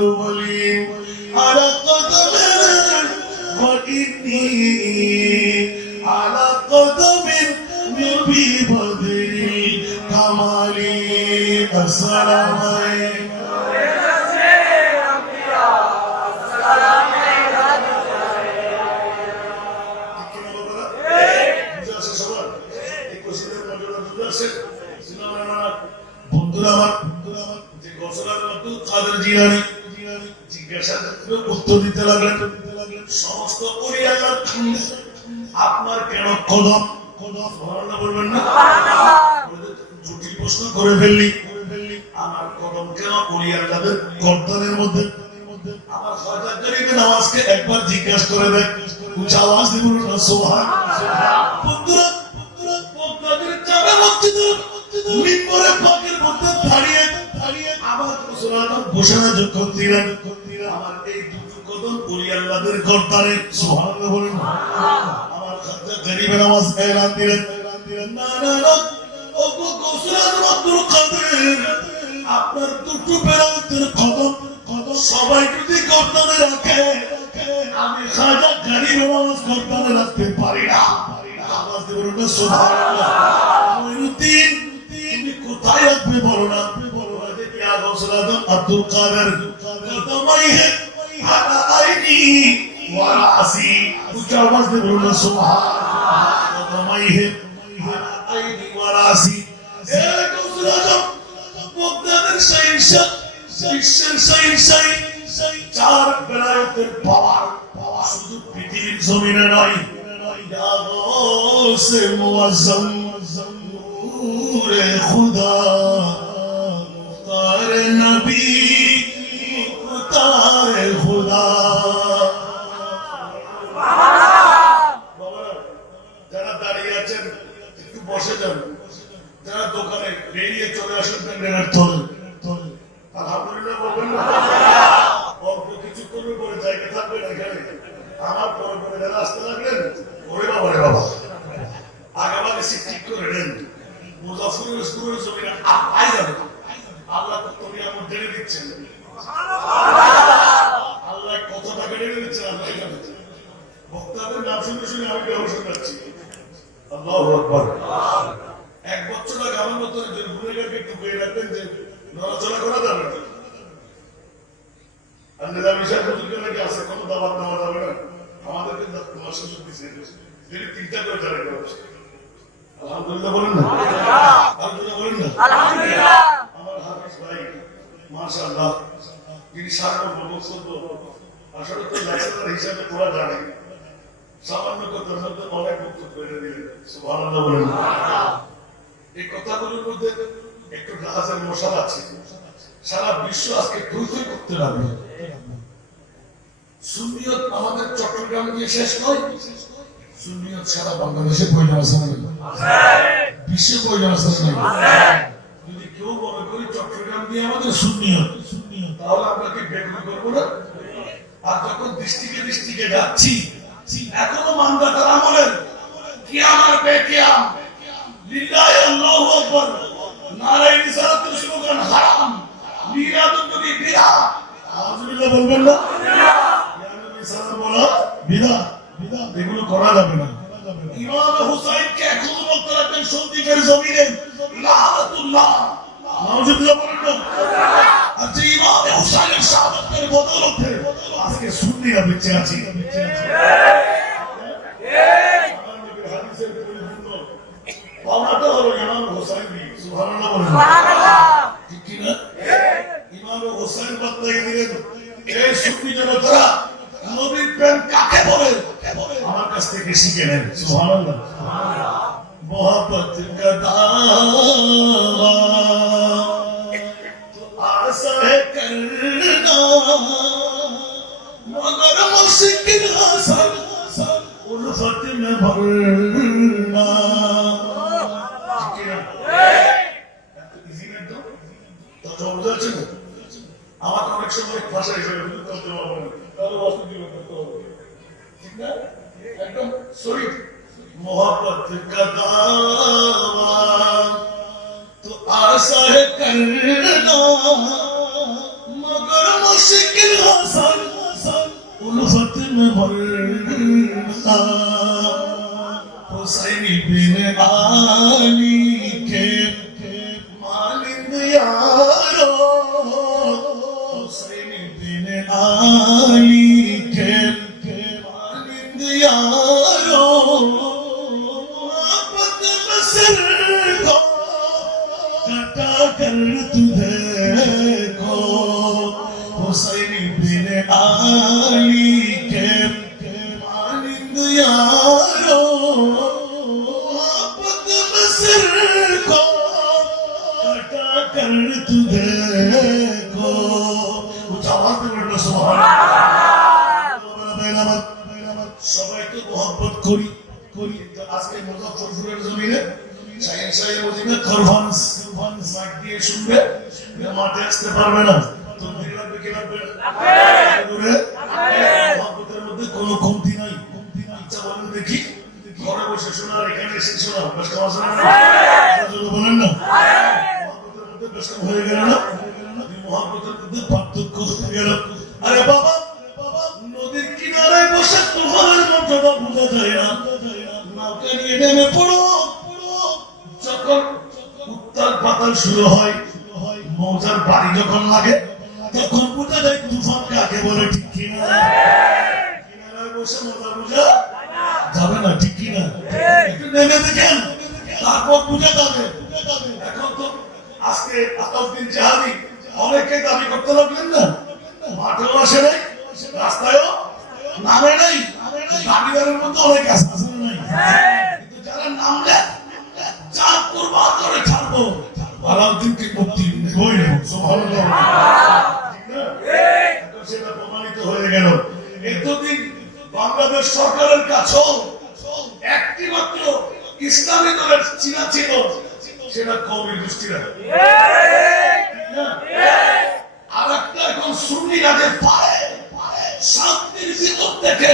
الأولين على قدم وإني على قدم نبي بدر الكمال السلام عليكم বন্ধুরা আমার যে গসলার আব্দুল কাদের জিলানী জিজ্ঞাসা উত্তর দিতে লাগলেন সমস্ত পরিয়াল্লাহ আপনার কেন কদম সুবহানাল্লাহ বলবেন না জটিল প্রশ্ন করে ফেললি আমার কদম কেন পরিয়াল্লাহদের গর্দানের মধ্যে আমার খাজা গরিবে নামাজকে একবার জিজ্ঞাসা করে দেখ উচ্চ আওয়াজ দিয়ে বলুন না সুবহানাল্লাহ বন্ধুরা আপনাদের জামে মসজিদে মিম্বরে পাকের মধ্যে দাঁড়িয়ে আমার রাসূলুল্লাহ ঘোষণা যখন দিলেন আমার এই দুটো কদম পরিয়াল্লাহদের গর্দানে সুবহানাল্লাহ বলুন আমার খাজা গরিবে নামাজ এলান দিলেন না না না ও গসলার আব্দুল কাদের আপনার দুটো বেরাতের কদম সবাই যদি গর্দানে রাখে আমি খাজা গরিবে নামাজ গর্দানে রাখতে পারি না আওয়াজ দিয়ে বলুন সুবহানাল্লাহ মঈনুদ্দিন তুমি কোথায় রাখবে বলো না দেখি গসলার আব্দুল কাদের কদমাইহে আলা আইনি ওয়া রাসি উচ্চ আওয়াজ দিয়ে বলুন সুবহানাল্লাহ কদমাইহে আলা আইনি ওয়া রাসি এ গসলার মুকদ্দারের শাইনশাহ বিশ্বের শাইনশাহ চার বেলায়েতের পাওয়ার শুধু পৃথিবীর জমিনে নয় ইয়া গাউসে মুআজ্জম নূরে খুদা মুখতার নবী মুখতার খুদা যারা দাঁড়িয়ে আছেন একটু বসে যান যারা দোকানে বেরিয়ে চলে আসেন প্যান্ডেলের তলে আলহামদুলিল্লাহ বলবেন না অল্প কিছুক্ষণের পরে জায়গা থাকবে না এখানে আমার পরে পরে যারা আসতে লাগলেন ওরে বাবা আগাবাগে ঠিক করে নেন মুজাফফরের স্কুলের জমিনে আই যাবে আল্লাহ তুমি আমার জেনে দিচ্ছেন আল্লাহ কত টাকা জেনে দিচ্ছেন আল্লাহ জানেন বক্তাদের নাম শুনে শুনে আমি বেহুশ হয়ে যাচ্ছি আল্লাহু আকবার এক বছর আগে আমার মতো যে গুণেগারকে একটু বেয়ে রাখতেন যে নড়াচড়া করা যাবে না আর নিজামী সাহেব হুজুরকে নাকি আছে কোনো দাওয়াত নেওয়া যাবে না আমাদেরকে তোমার সুযোগ দিচ্ছে তিনি তিনটা করে জারি করা হচ্ছে আলহামদুলিল্লাহ বলেন না আলহামদুলিল্লাহ বলেন না আলহামদুলিল্লাহ আমার হাফিজ ভাই মাশাআল্লাহ তিনি সার্বভৌম বক্তব্য আসলে তো লেকচারার হিসাবে পড়া জানে সামান্য কথার মধ্যে অনেক বক্তব্য করে দিলেন সুবহানাল্লাহ বলেন এই কথাগুলোর মধ্যে একটু রাজের মশাল আছে সারা বিশ্ব আজকে থই থই করতে লাগবে সুন্নিয়ত আমাদের চট্টগ্রাম দিয়ে শেষ নয় সুন্নিয়ত সারা বাংলাদেশে প্রয়োজন আছে না বিশ্বে প্রয়োজন আছে না যদি কেউ মনে করি চট্টগ্রাম দিয়ে আমাদের সুন্নিয়ত তাহলে আমরা কি বেগুনি করবো না আর যখন দৃষ্টিকে যাচ্ছি এখনো মানদাতার আমলের কিয়াম আর বেকিয়াম লিল্লাহি আল্লাহু আকবার নারায়ে রিসালাতুর স্লোগান হারাম মিলাদুন নবী বিদআত আলহামদুলিল্লাহ বলবেন না ইয়া নবী সাল্লাল্লাহু বলো বিদআত এগুলো করা যাবে না ইমাম হুসাইনকে এখনো বলতে রাখবেন সন্দিকের জমিনে লাআনাতুল্লাহ নাউজুবিল্লাহ বলেন না আজকে ইমাম হুসাইনের শাহাদাতের বদৌলতে আজকে সুন্নিরা বেঁচে আছে হাদিসের পরিপূর্ণ পাওনাটা হলো ইমাম হুসাইন সুবহানাল্লাহ বলেন সুবহানাল্লাহ ঠিক কি না ইমাম হুসাইন বাতলাই দিলেন এই সুন্নি জনতা নবীর প্রেম কাকে বলে আমার কাছ থেকে শিখে নেন সুবহানাল্লাহ সুবহানাল্লাহ मोहब्बत का दावा तो आसा है करना मगर मुश्किल आसान उल्फत में भरना तो जो बुझा ছিল আমার অনেক সময় ভাষা হিসেবে তর্জমা বলে তাহলে অসুবিধা করতে হবে ঠিক না একদম সহি मोहब्बत का दावा तो आसा है करना मगर मुश्किल पढ़ना हुसैन बिन आली के मालिक यारो हुसैन बिन आली के मालिक यारो आपत मसर को कटा कर तुझे को हुसैन बिन आली के मालिक यारो आपत मसर को कटा कर तुझे को उठावाते বলল সুবহানাল্লাহ সবাই তো মোহাব্বত করি কিন্তু আজকে মুজাফফরপুরের জমিনে শাহিন শাহের মদিনা কনফারেন্স মাইক দিয়ে শুনবে মাঠে আসতে পারবে না তো দিন লাগবে কি লাগবে মোহাব্বতের মধ্যে কোনো কমতি নাই আচ্ছা বলেন দেখি ঘরে বসে শোনা আর এখানে এসে শোনা বেশ কেমন শোনা না বলেন না মোহাব্বতের মধ্যে বেশ কেমন হয়ে গেল না মোহাব্বতের মধ্যে পার্থক্য হয়ে গেল আরে বাবা নদীর কিনারায় বসে তুফানের মতটা বোঝা যায় না নৌকা নিয়ে নেমে পড়ো যখন উত্তাল পাতাল শুরু হয় মৌজার বাড়ি যখন লাগে তখন বোঝা যায় তুফান কাকে বলে ঠিক কিনা কিনারায় বসে মজা বোঝা যাবে না ঠিক কিনা একটু নেমে দেখেন তারপর বুঝে যাবে এখন তো আজকে আতাউদ্দিন জাহাদি অনেকে দাবি করতে লাগলেন না মাঠেও আসে নাই রাস্তায়ও নামে নাই দাবিদারের মধ্যে অনেক আছে নাই কিন্তু যারা নামলে যা করবো করে ছাড়বো আলাউদ্দিনকে মুক্তি দেবই না সুবহানাল্লাহ সেটা প্রমাণিত হয়ে গেল এতদিন বাংলাদেশ সরকারের কাছেও একটি মাত্র ইসলামী দলের চিনা ছিল সেটা কওমি গোষ্ঠীরা আর একটা এখন সুন্নি রাজে পারে শান্তির ভিতর থেকে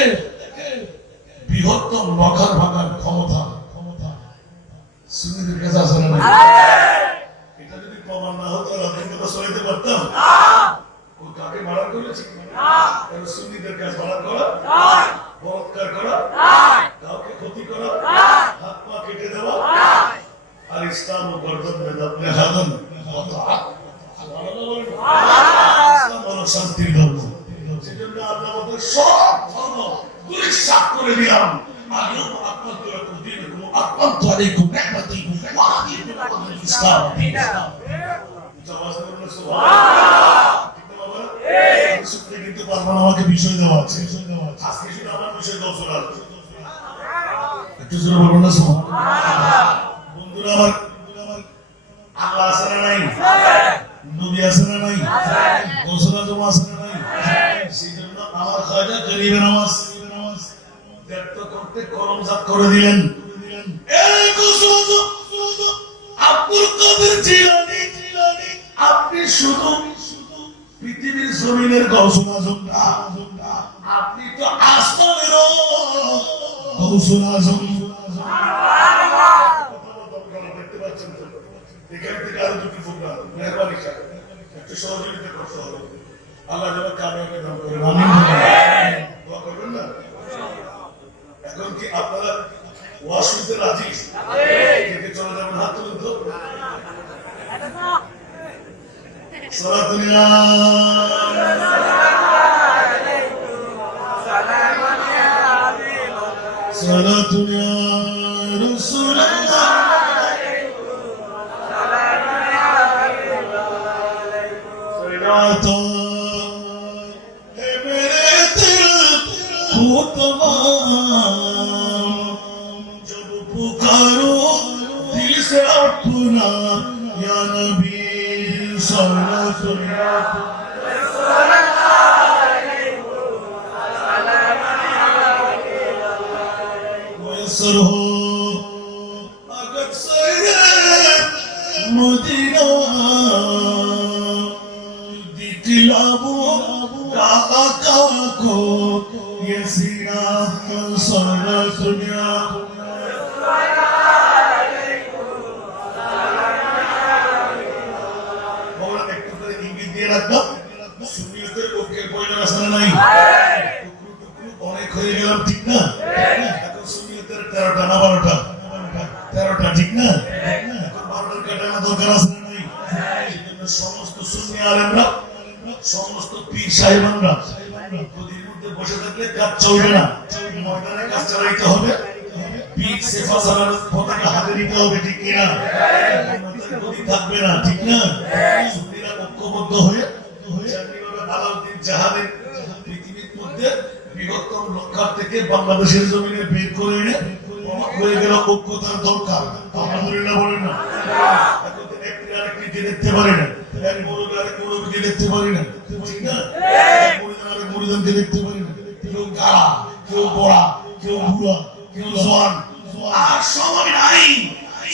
বৃহত্তম নখার ভাঙার ক্ষমতা সুন্নিদের কাছে আছে না এটা যদি প্রমাণ না হতো রাজনীতি তো সরাইতে পারতাম ওই কাকে মারা করেছি কারণ সুন্নিদের কাছে মারা করা বলাৎকার করা কাউকে ক্ষতি করা হাত পা কেটে দেওয়া আর ইসলাম ও গর্দন বেদাতে হাদন শান্তির ধর্ম সেজন্য আমরা আমাদের সব ধর্ম পরিষ্কার করে দিলাম আমাকে বিষয় দেওয়া আছে আজকে শুধু আমার বিষয় দর্শন একটু জোরে বলুন না বন্ধুরা আমার আল্লাহ আছে না নাই নবী আছে না নাই গোসল আজম আছে না নাই সেই জন্য আমার খাজা গরিবের নামাজ ব্যক্ত করতে কলমজাত করে দিলেন এই গোসল আজম আব্দুল কাদের জিলানী আপনি শুধু পৃথিবীর জমিনের গোসল আজম না আপনি তো আসমানেরও গোসল আজম দেখতে পাচ্ছেন তো এখান থেকে আরো দুটি ফুকরা মেহরবানি করে একটু সহযোগিতা করতে হবে আল্লাহ যেন কামিয়াবি দান করেন আমিন দোয়া করবেন না এখন কি আপনারা ওয়াজ শুনতে রাজি থেকে চলে যাবেন হাত তুলুন তো সালাতুল্লাহ সালাতুল্লাহ রাসূলুল্লাহ जब पुकारो दिल से अपना या नबी सल्लल्लाहु मुयस्सर हो अगर सैरे मदीना दिखलाओ आका को ये सीना सारा दुनिया মৌলানা একটু করে ইঙ্গিত দিয়ে রাখবো সুন্নিয়তের লোকের প্রয়োজন আছে না নাই টুকরো টুকরো অনেক হয়ে গেলাম, ঠিক না? এখন সুন্নিয়তের 13টা না 12টা? 13টা, ঠিক না? এখন 12টার কাটানো দরকার আছে না নাই? সেজন্য সমস্ত সুন্নি আলেমরা, সমস্ত পীর সাহেবানরা গদির মধ্যে বসে থাকলে কাজ চলবে না, ময়দানে কাজ চালাইতে হবে। পীর সেফা সালার পতাকা হাতে নিতে হবে, ঠিক কিনা? গদি থাকবে না, ঠিক না? সুন্নিরা ঐক্যবদ্ধ হয়ে আলাউদ্দিন জাহাদের পৃথিবীর মধ্যে বৃহত্তম লক্ষ্য থেকে বাংলাদেশের জমিনে বের করে এনে হয়ে গেল ঐক্যতার দরকার। আলহামদুলিল্লাহ বলেন না? এখন তো একটি আরেকটিকে দেখতে পারে না, এক মুরুব্বি আরেক মুরুব্বিকে দেখতে পারি না, ঠিক না? এক মুরিদান আরেক মুরিদানকে দেখতে পারি না। কেউ গাড়া, কেউ বড়া, কেউ বুড়া, কেউ জওয়ান, আর সময় নাই।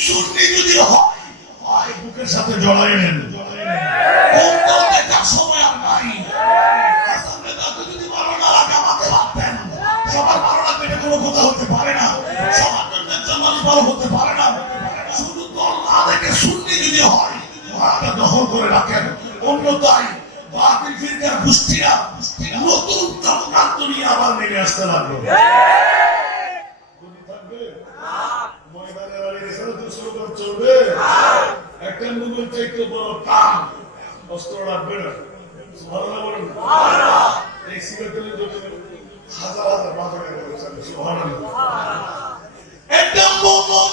সুন্নি যদি হয় বুকের সাথে জড়াই নেন, দেখার সময় আর নাই। যদি ভালো না লাগে আমাকে ভাববেন, সবার ভালো লাগবে এটা কোনো কথা হতে পারে না, সবার জন্য ভালো হতে পারে না। শুধু দল না দেখে সুন্নি যদি হয় ওরা দখল করে রাখেন, অন্যথায় বাতিল ফিরকার গোষ্ঠীরা নতুন চক্রান্ত নিয়ে আবার নেমে আসতে লাগলো। ময়দানের বাড়ি এছাড়া তো স্লোগান চলবে, একটা মুঘল চাইতে বড় টান অস্ত্র রাখবে না। সুবহানাল্লাহ বলেন। এই সিগারেটের জন্য হাজার হাজার বাজারে বলেছেন। সুবহানাল্লাহ। একটা মোমন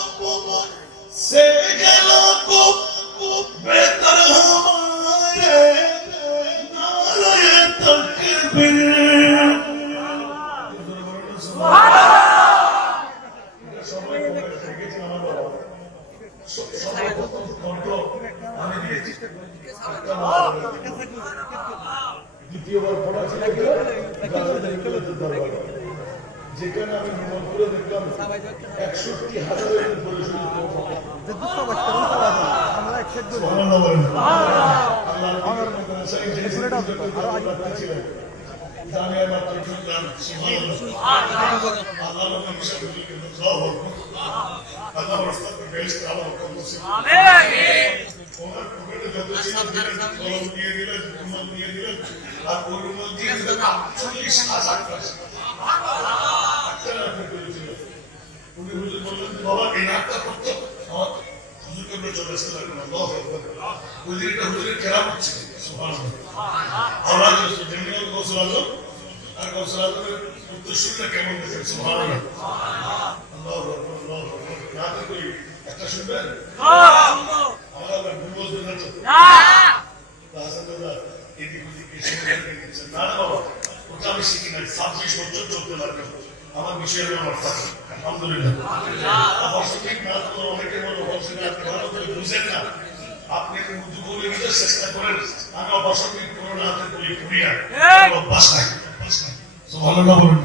সে গেল খুব খুব বেহতর হামারে নারায়ে তাকবীর। সুবহানাল্লাহ। সবাই বলে দেখেছেন আমার বাবা সবাই কণ্ঠ আমি দিয়েছি। দ্বিতীয়বার পড়া ছিল যেখানে আমি নিমন্ত্রণ দেখলাম 61,000 উনি হুজুর বললেন বাবা এই নাটটা করতো আমার হুজুরকে চলে আসতে লাগলো না। হুজুরটা হুজুরের খেলা করছে। আমরা গোসল আজম আর গোসল আজমের উত্তরসূরিটা কেমন দেখেন? সুবহানাল্লাহ। রাতে করি একটা শুনবেন? আমরা বুঝবেন না তো এদিক ওদিক না না বাবা ওটা আমি শিখি নাই। 26 বছর চলতে লাগলো আমার বিষয়ের আমার থাকে। আলহামদুলিল্লাহ। অনেকে বলো আপনি ভালো করে বুঝেন না, আপনি উর্দু বলে নিতে চেষ্টা করেন। আমি অবসর করোনা হাতে বলি পুরিয়া অভ্যাস নাই। সুবহানাল্লাহ বলুন।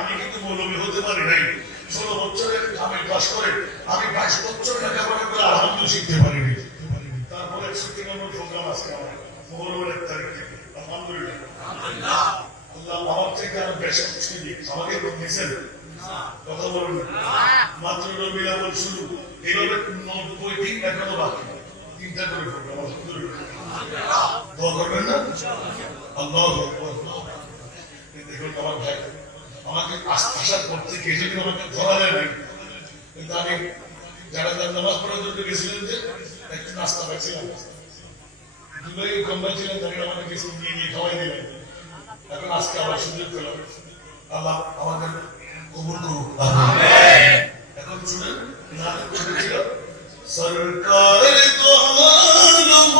আমি কিন্তু মৌলবী হতে পারি নাই। 16 বছরের আমি পাস করে আমি 22 বছর লেখাপড়া করে আলহামদুলিল্লাহ শিখতে পারিনি। তারপরে 61 নম্বর প্রোগ্রাম আছে আমার মঙ্গলবার 1 তারিখ থেকে। আলহামদুলিল্লাহ। আল্লাহ আমার থেকে আরো বেশি খুশি দিক আমাকে দিয়েছেন। কথা বলুন। মাত্র রবিউল আউয়াল শুরু, এইভাবে 90 দিন এখনো বাকি। 3টা করে প্রোগ্রাম। আলহামদুলিল্লাহ। দোয়া করবেন না? আল্লাহু আকবার। দেখুন আমার ভাই আমাকে আশা করতে গিয়ে যদি আমাকে ধরা যায় নাই, কিন্তু আমি যারা নামাজ পড়ার জন্য গেছিলেন যে একটু নাস্তা পাচ্ছিলাম, দুবাই কম্বাই ছিলেন তাদের আমাকে কিছু নিয়ে খাওয়াই দিলেন। এখন আজকে আবার সুযোগ পেলাম। আল্লাহ আমাদের কবুল করুক। এখন শুনেন সরকার তো আলম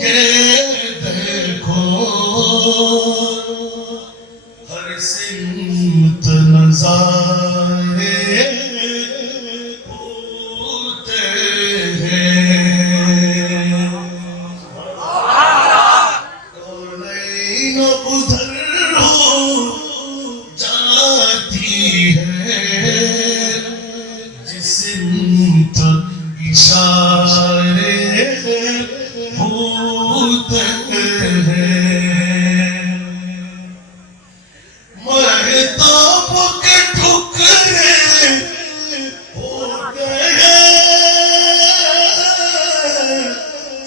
কে দেখো हर सिमत नज़ारे होते हैं, कौनैन उधर हो जाती है, जिस सिमत इशारे होते हैं।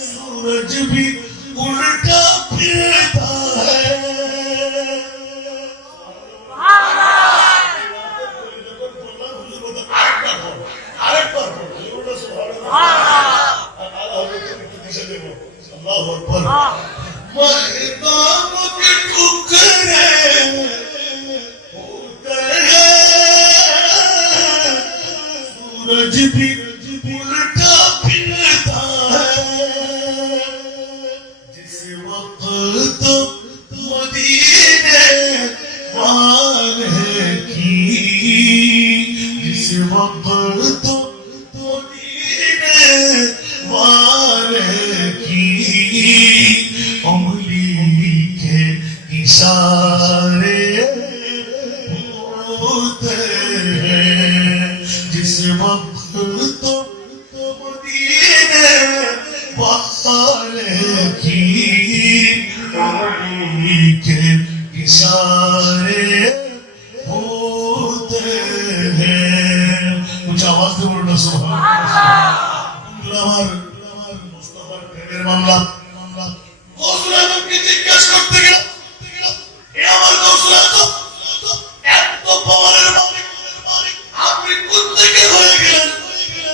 सूरज भी उल्टा আল্লাহু আকবার ময়দান के टुकड़े होते हैं सूरज भी उल्टा फिरता है जिस वक्त मदीने वाले की जिस वक्त मदीने वाले की उंगली के इशारे होते हैं जिस वक्त मदीने वाले की उंगली के इशारे होते हैं कुछ आवाज दे बोलो सुभान अल्लाह मुस्तफा प्रेমের মামলা গৌসুল আজমকে জিজ্ঞাসা করতে গেল এ আমার গৌসুল আজম এত পাওয়ারের মালিক আপনি কোথা থেকে হয়ে গেলেন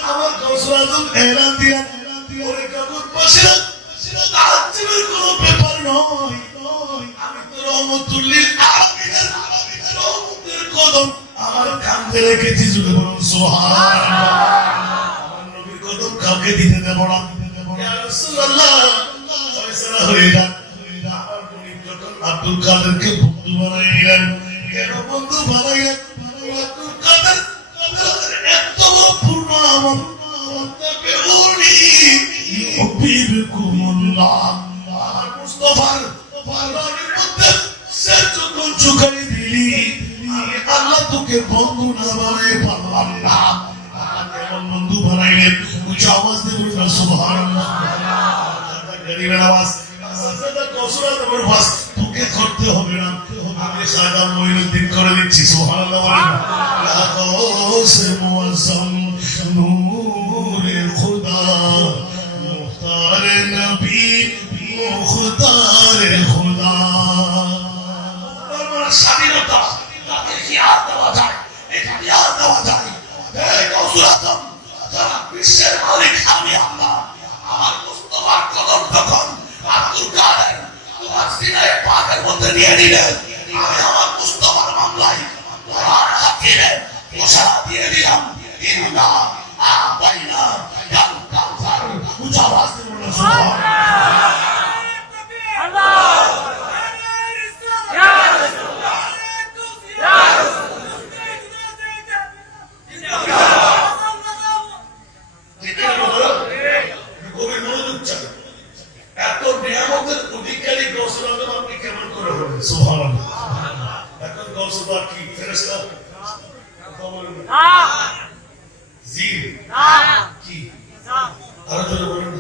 আমার গৌসুল আজম এলান দিলেন ওরে জগৎবাসীরা তাজ্জুবের কোনো ব্যাপার নয় আমি তো রহমতুল্লিল আলামিনের রহমতের কদম আমার কাঁধে রেখেছি জুড়ে বলুন সুবহানাল্লাহ আমার নবীর কদম কাউকে দিতে দেব না ইয়া রাসূলুল্লাহ ফয়সালা হয়ে যাক আমার গণিত যখন আব্দুল কাদেরকে বন্ধু বানাইলেন কেন বন্ধু বানাইলেন আব্দুল কাদের এত বড় পূর্ণ আমল তবে উনি ইউবিকুমুল্লাহ আমার মুস্তাফার পালনের মধ্যে সে যখন চুকাই দিলি আমি আল্লাহ তোকে বন্ধু না বানাই পারলাম না কেমন বন্ধু বানাইলেন উচ্চ আওয়াজ দিয়ে বলুন সুবহানাল্লাহ গরিবের আওয়াজ সাজদা গৌসুল আজমের বাস তোকে করতে হবে না আমি সাদা মঈনুদ্দিন করে দিচ্ছি সুবহানাল্লাহ লা গৌসে মুআজ্জম নূরে খুদা মুখতার নবী মুখতার খুদা আমার স্বাধীনতা তাকে হিয়ার দেওয়া যায় এটা হিয়ার দেওয়া যায় এই গৌসুল আজম যারা বিশ্বের মালিক আমি আল্লাহ আমার মুস্তাফার কদম তখন আব্দুল কাদের তোমার সিনায় পাকের মধ্যে নিয়ে নিলেন আমি আমার মুস্তাফার মামলায় তোমার হাতিরে পোষা দিয়ে দিলাম ইন্না আবাইনা কাল কাউসার উচ্চ আওয়াজ দিয়ে বলুন সুবহানাল্লাহ এত নিয়ামতের অধিকারী গৌসুল আজম আপনি কেমন করে হলেন সুবহানাল্লাহ এখন গৌসুল কি ফেরেশতা জিন কি আর ধরে বলেন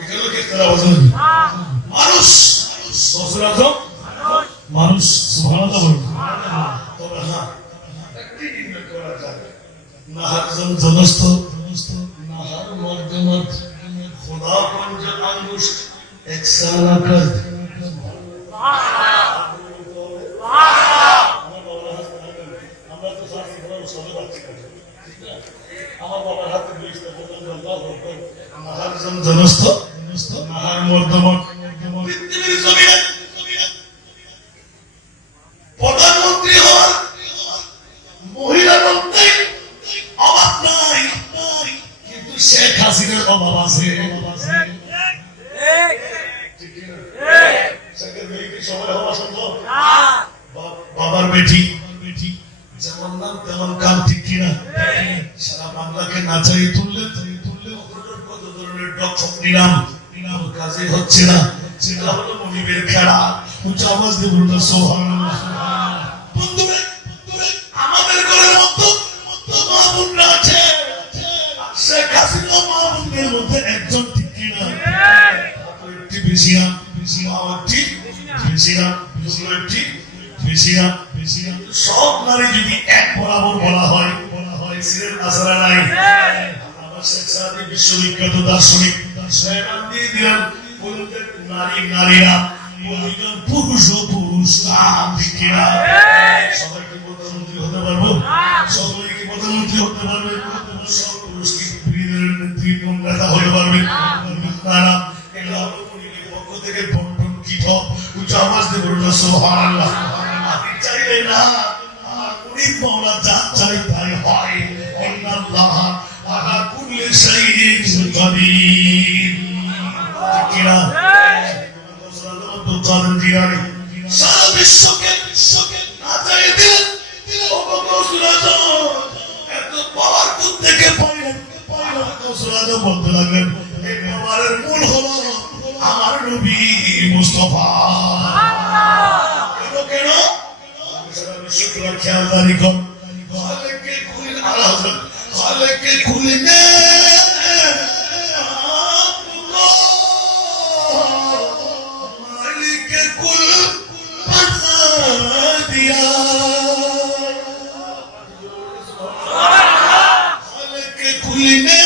এগুলো কি তারা ওজন মানুষ গৌসুল আজম মানুষ সুবহানাল্লাহ বলুন তবে হ্যাঁ একটি নির্ণয় করা যায় নাহার জনস্থ নাহার মর্দমত खुदा पंज अंगुष्ठ एक साला कर আমরা তো শাস্তি করার সবে বাচ্চা আমার বাবার হাতে দিয়েছে আল্লাহু আকবার নাহার জনস্থ নাহার মর্দমত পৃথিবীর জমিনে প্রধানমন্ত্রী হওয়ার মহিলা বলতে অভাব নাই কিন্তু শেখ হাসিনার অভাব আছে বাবার বেটি যেমন নাম তেমন কাম ঠিক কিনা সারা বাংলাকে নাচাই তুললে কত ধরনের ডক্টর নিলাম কাজে হচ্ছে না সেটা হলো মনিবের খেলা উচ্চ আওয়াজ দিয়ে বলুন সুবহানাল্লাহ বন্ধুরা আমাদের ঘরের মতো মা বোনরা আছে শেখ হাসিনা মা বোনদের মধ্যে একজন ঠিক কিনা একটি বেশি না সব নারী যদি এক বরাবর বলা হয় সিলেট আসারা নাই আমার শেখ সাদি বিশ্ববিখ্যাত দার্শনিক দিয়ে দিলাম নারীরা পুরুষ ও পুরুষ সবাই কি প্রধানমন্ত্রী হতে পারবো সবাই কি প্রধানমন্ত্রী হতে পারবে সব পুরুষ কি নেতা হতে পারবে না এগুলো সুবহানাল্লাহ। আমি চাইলে না আমার মুরিদ মাওলা যা চাই তাই হয়। ইন্নাল্লাহ আলা কুল্লি শাইইন কাদির। ঠিক কি না? আব্দুল কাদের জিলানী সারা বিশ্বকে নাচাই দিলেন। ও গৌসুল আজম এত পাওয়ার কোত্থেকে পাইলেন? গৌসুল আজম বলতে লাগলেন এই পাওয়ারের মূল হলো আমার নবী মুস্তাফা। কেন সারা বিশ্বকে খেয়ালদারি কর। খালেকে খুলিন আলা হযরত খালেকে খুলিনে মালিকে কুল বানা দিয়া। খালেকে খুলিনে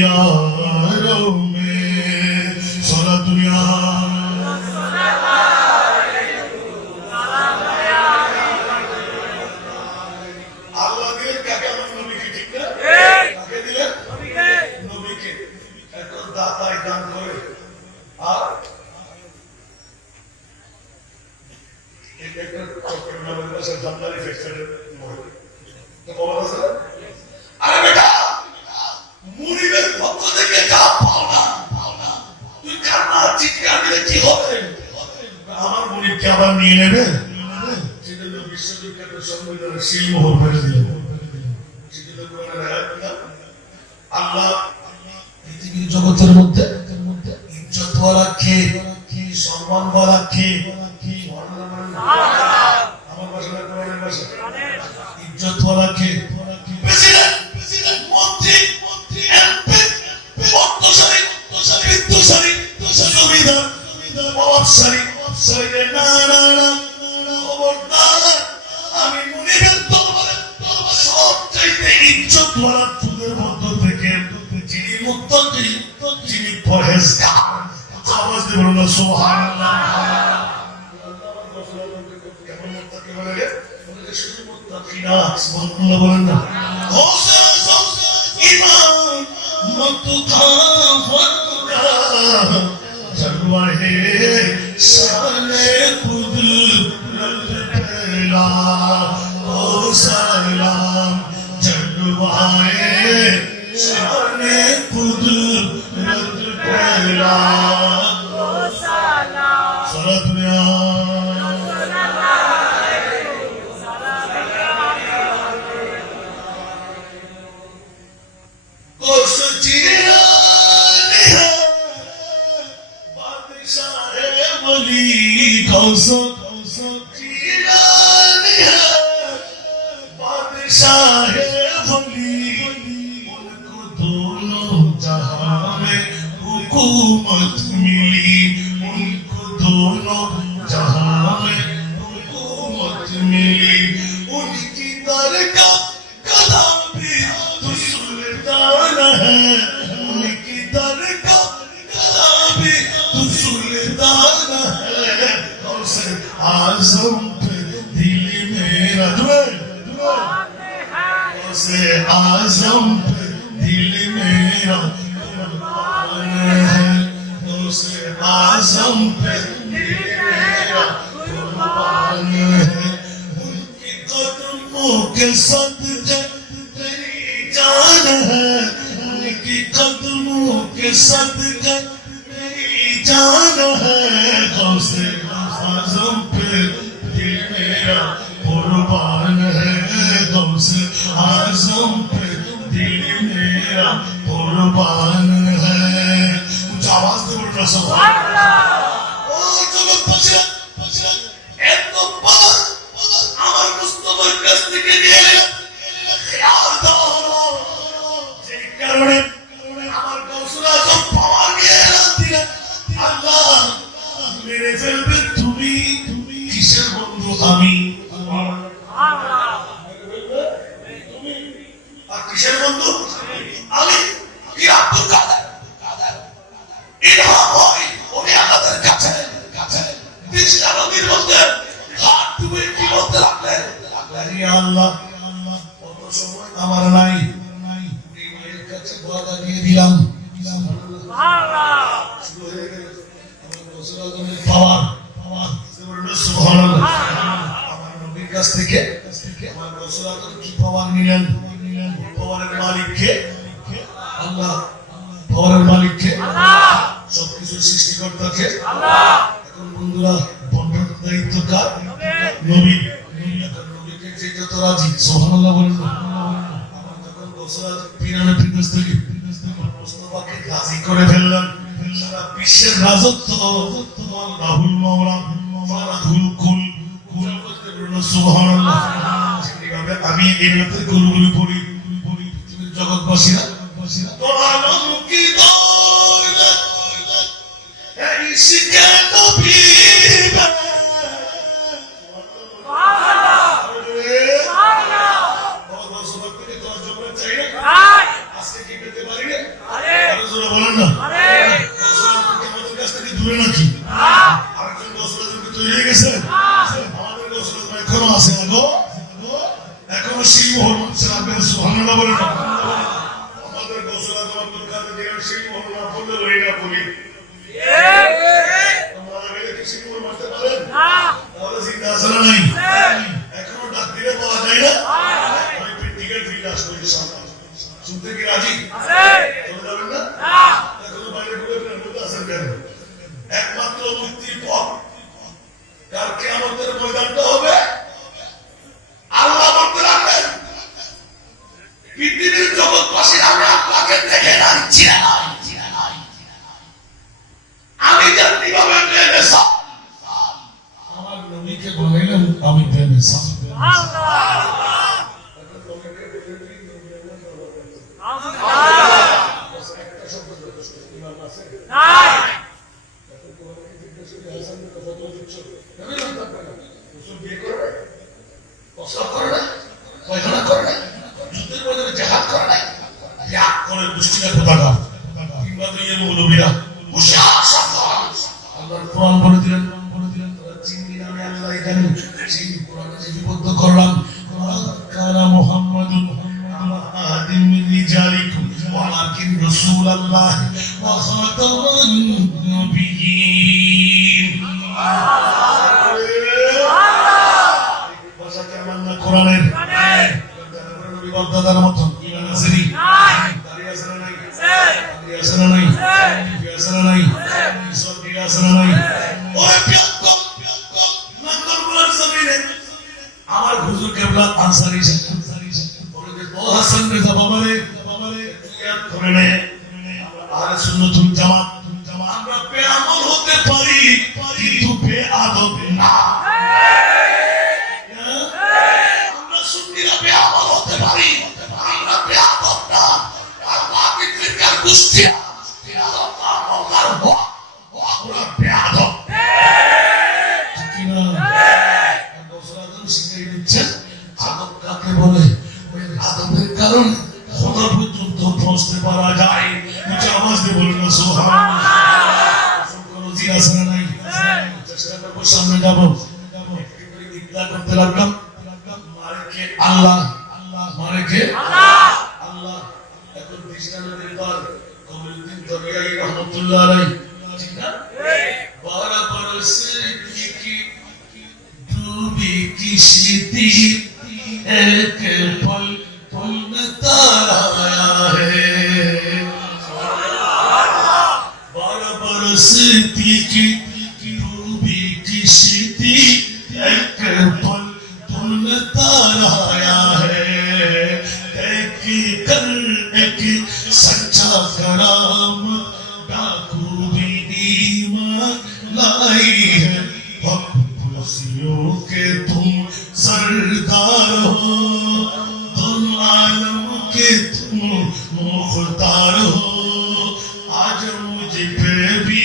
यारों में सारा दुनिया আল্লাহ দিলেন কাকে? আমার নবীকে। ঠিক না? কাকে দিলেন? নবীকে। এত দাতাই দান করে আর একটা চট্টগ্রামের পাশে জামদানি ফ্যাক্টরি তো খবর আছে। আরে বেটা মুরিদের পক্ষ থেকে যা পাও না তুই কান্না চিৎকার দিলে কি হবে? আমার মুরিদকে আবার নিয়ে নেবে। সেজন্য বিশ্ববিখ্যাত সংবিধানের শিলমোহর মেরে দিল। সেজন্য কোরআনের আয়াত দিলাম আল্লাহ পৃথিবীর জগতের মধ্যে ইজ্জতওয়ালা কে, সম্মানওয়ালা কে? আমার ভাষা কোরআনের ভাষা। ইজ্জতওয়ালা কে? প্রেসিডেন্ট, মন্ত্রী, এমপি, অর্থশালী, বিত্তশালী, জমিদার, প্রভাবশালী। না না না, খবরদার। আমি মুনিবের দরবারে সবচাইতে ইজ্জতওয়ালা চুলের মধ্য থেকে যিনি মুত্তাকি, যিনি পরহেজগার। আওয়াজ দিয়ে বলুন সুবহানাল্লাহ। কেমন মুত্তাকি বলে? শুধু মুত্তাকি না, সুবহানাল্লাহ বলেন না। ইমান মুত্তাকা ফতকা জলওয়াহে শানে কুদরত পেলা ও সালাম জলওয়াহে শানে কুদরত পেলা ও সালাম সারা দুনিয়া हुकूमत मिली उनको दोनों जहां में हुकूमत मिली उनकी दरगाह कदा भी तो सुल्तान है उनकी दरगाह कदा भी तो सुल्तान है गौसे आजम पे दिल मेरा गौसे आजम पे दिल मेरा आज़म पे मेरा कुर्बान है उनके कदमों के सदके तेरी जान है उनके कदमों के सदके तेरी जान है गौसे आज़म पे दिल मेरा कुर्बान है गौसे आज़म पे दिल मेरा कुर्बान है। आवाज दे बोलना सुबहानाल्लाह। ओ जगत पछिया এত পাওয়ার আমার মুস্তাফার কাছ থেকে নিয়ে গেল। খেয়াল দাও যে কারণে আমার গৌসুল আজম পাওয়ার নিয়ে দিলেন। আল্লাহ মেরে ফেলবে তুমি কিসের বন্ধু? আমি আল্লাহ। তুমি আর কিসের বন্ধু? আমি কি আব্দুল কাদের ইলহাম হয় নদীর মধ্যে হাত ডুবে কি বলতে লাগলেন, আল্লাহ কত সময় আমার নাই, এই মায়ের কাছে দোয়া দিয়ে দিলাম, শুরু হয়ে গেল আমার গোসল আজমের পাওয়ার। সুবহানাল্লাহ। আমার নবীর কাছ থেকে আমার গোসল আজম কি পাওয়ার নিলেন? পাওয়ারের মালিক কে? আল্লাহ। পাওয়ারের মালিক কে? আল্লাহ। সবকিছুর সৃষ্টিকর্তা কে? আল্লাহ। এখন বন্ধুরা বন্টন দায়িত্ব কার? নবী। এখন নবীকে যে যত রাজি, সুবহানাল্লাহ বলেন। আমার যখন গোসল আজম পিরানে ফিরদৌস থেকে মুস্তাফাকে রাজি করে ফেললেন, সারা বিশ্বের রাজত্ব আল্লাহুল মাওলা ফারাহুল কুল কুল করতে বলল সুবহানাল্লাহ। এইভাবে আমি এই রাতে গুরুগুরু পড়ি পৃথিবীর জগৎবাসীরা তো আলম কি দৌলত এই শিখে নবী সুবহানাল্লাহ সুবহানাল্লাহ। বহুত সবক থেকে তর্জমা করে চাই না, আজকে কি পেতে পারি না? আরে জোরে বলেন না, আরে গোসল আমাদের কাছ থেকে দূরে নাকি? আরেকজন গোসল তৈরি হয়ে গেছে, আমাদের গোসল এখনো আছে, এখনো সেই মোহন সাহেবের সুবহানাল্লাহ বলেন। আমাদের গোসল আব্দুল কাদের জিলানী সেই মোহন না পড়লে রই না বলি, তোমরা গেলে কি সেই মোহন মারতে পারেন না? তাহলে জিন্দা আছে না নাই? এখনো ডাক দিলে পাওয়া যায় না। আমি টিকিট ফ্রি কাজ করি সামনে, শুনতে কি রাজি আছে? চলে যাবেন না? এখনো বাইরে ঘুরে ফিরে আছেন কেন? একমাত্র মুক্তির পথ কাল কিয়ামতের ময়দানটা হবে। আল্লাহ বলতে লাগবেন পৃথিবীর জগৎবাসী আমরা আল্লাহকে দেখে নাই, চিনে নাই, আমি জানি ভাবে বেনেসা আমার নবীকে বলাইলাম আমি বেনেসা। আমার হুজুর কেবলা আনসারী বলে যে ও হাসান রেজা বাবারে ইয়াদ করে নে আহলে সুন্নাতুল জামাত আমরা বেআমল হতে পারি কিন্তু বেআদব না। আমরা সুন্নিরা বেআমল হতে পারি, আমরা বেআদব না। আল্লাহ কি ফিরকার গোষ্ঠী আমরা বেআদব ঠিক না? শিখিয়ে দিচ্ছেন আদব কাকে বলে। ওই আদবের কারণে খোদা পর্যন্ত পৌঁছতে পারা যায়। কিছু আওয়াজ দিয়ে বলুন না সুবহানাল্লাহ। জিজ্ঞাসা আছে না নাই? চেষ্টা করবো সামনে যাবো। ইকরা করতে লাগলাম মারেকে আল্লাহ, মারেকে আল্লাহ। এখন কৃষ্ণনগরের পর কমলউদ্দিন তরিয়াই রহমাতুল্লাহ আলাইহি ঠিক না? 12 বরস কি डूबी किश्ती एक पल पल में तारा आया है, 12 बरस की डूबी किश्ती एक पल पल में तारा आया है, कर एक सच्चा कराम डाकू भी ईमान लाई है। के तुम सरदार हो, दोनों आलम के तुम मुख्तार हो। आज मुझे पे भी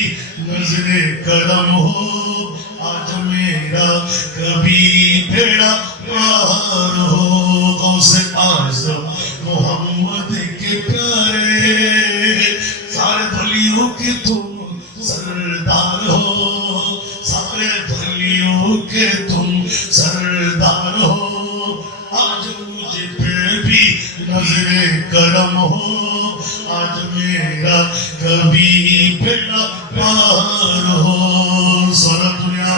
नजरे करम हो, आज मेरा कभी बेड़ा पार हो। गौसे आज़म मोहम्मद के प्यारे सारे भलियों के तुम सरदार हो, सारे भलियों कभी बेड़ा पार हो सारा दुनिया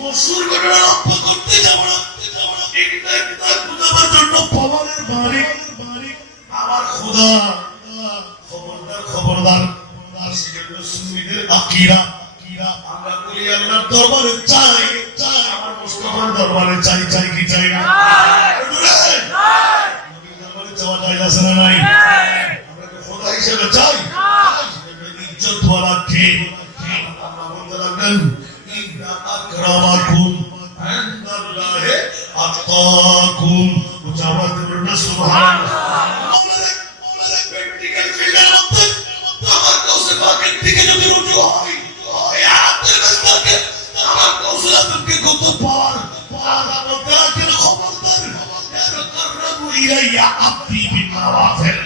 মশুর ঘটনা রক্ষা করতে যাব না একটা একটা বুঝাবার জন্য পাওয়ারের মালিক আমার খোদা খবরদার খবরদার আর সেজন্য সুন্নিদের আকীদা আমরা বলি আল্লাহর দরবারে চাই আমার মুস্তাফার দরবারে চাই কি চাই না নবীর দরবারে চাওয়া যায় আছে না নাই আমরা কি খোদা হিসেবে চাই ইজ্জত ওয়ালা কে আল্লাহ বলতে লাগলেন ইন্না আকরামাকুম ইনদাল্লাহি আতকাকুম উচ্চারণ করুন সুবহানাল্লাহ মৌলানা প্র্যাকটিক্যাল ফিল্ডের মধ্যে আমার কাছে বাকের দিকে যদি রুজু হয় এই আয়াতের মধ্যে আমার কাউসালাতকে কত পাওয়ার আমাকে খবরদার ইয়ারকারবু ইলাইয়া আব্দি বিন নওয়াফিল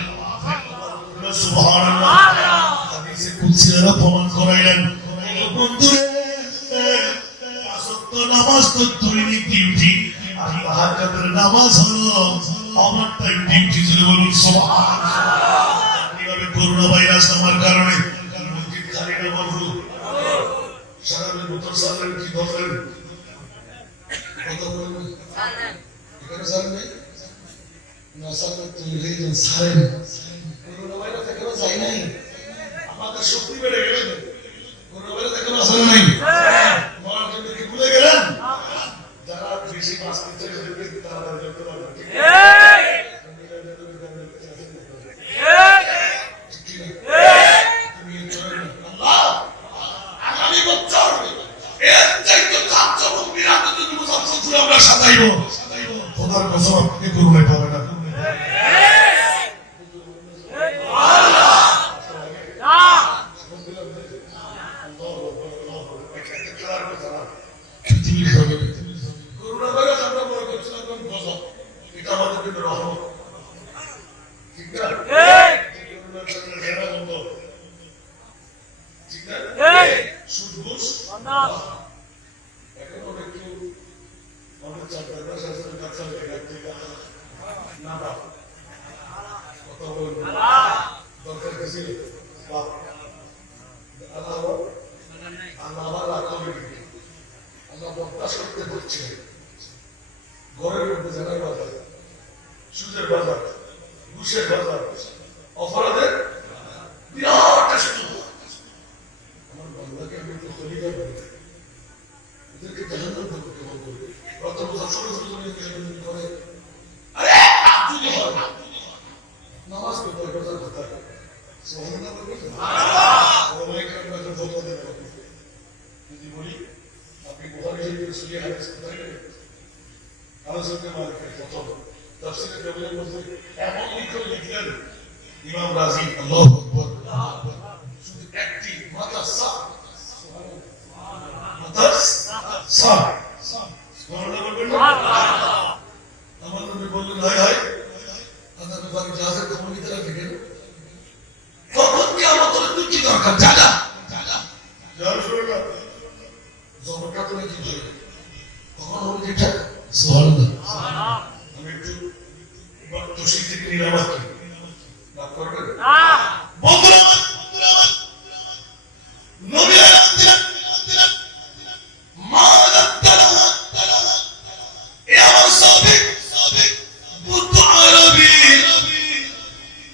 সুবহানাল্লাহ হাদিসে কুদসিরা প্রমাণ করাইলেন বন্ধুরে পাঁচ নামাজ তো দৈনিক ডিউটি আর তাহাজ্জুদের নামাজ হলো আমার টাইম ডিউটি ছিল বলুন সুবহানাল্লাহ কিভাবে করোনা ভাইরাস আমার কারণে মসজিদ খালি না বন্ধ সারাদিন উত্তর সালেন কি বলেন কত বলেন এখানে সালেন না সালেন তুই সালেন করোনা ভাইরাস এখনো যায় নাই আমাদের শক্তি বেড়ে গেল করোনা ভাইরাস এখনো আসলে নাই মরার জন্য কি ভুলে গেলেন যারা বেশি মাস নিতে চাইবে তারা যেতে পারবে ঠিক আগামী বছর এর চাইতে চাপচমক বিরাট যদি মুসাফির আমরা সাজাইব খোদার কসম আপনাকে করুণায় পাবে না ঘরের মধ্যে জানার বাজার সুদের বাজার ঘুষের বাজার অপরাধের বিরাট আমার বাংলাকে আমি তো তলিকা করি এদেরকে জাহান্নাম থেকে কেমন করবে কত বছর ছোট ছোট করে আরে যদি হয় নামাজ পড়তে বাজার কথা সুবহানাল্লাহ বলবে যদি বলি আপনি বুখারী শরীফের সহিহ হাদিস কোথায় গেলেন আলোচনা মালিকের প্রথম তাফসীরে টেবিলের মধ্যে এমন লিখলেন ইমাম রাজি আল্লাহু আকবার শুধু একটি মাথা সাফ মাথা সাফ সুবহানাল্লাহ বলবেন না আমার নবী বললেন হায় হায় আল্লাহ পাক জাহাজের খবর নিতে রাখেন তখন কিয়ামতের তুই কি দরকার জাগা যার শুরুটা জবরটা তো কি করে কখন হবে যেটা সুবহানাল্লাহ আমি একটু তশরিক থেকে নিরাপদ করি না করবেন না বন্ধুরা নবী আলাইহিস মাদাতালা এ আমার সাবিক বুদ্ধ আরবি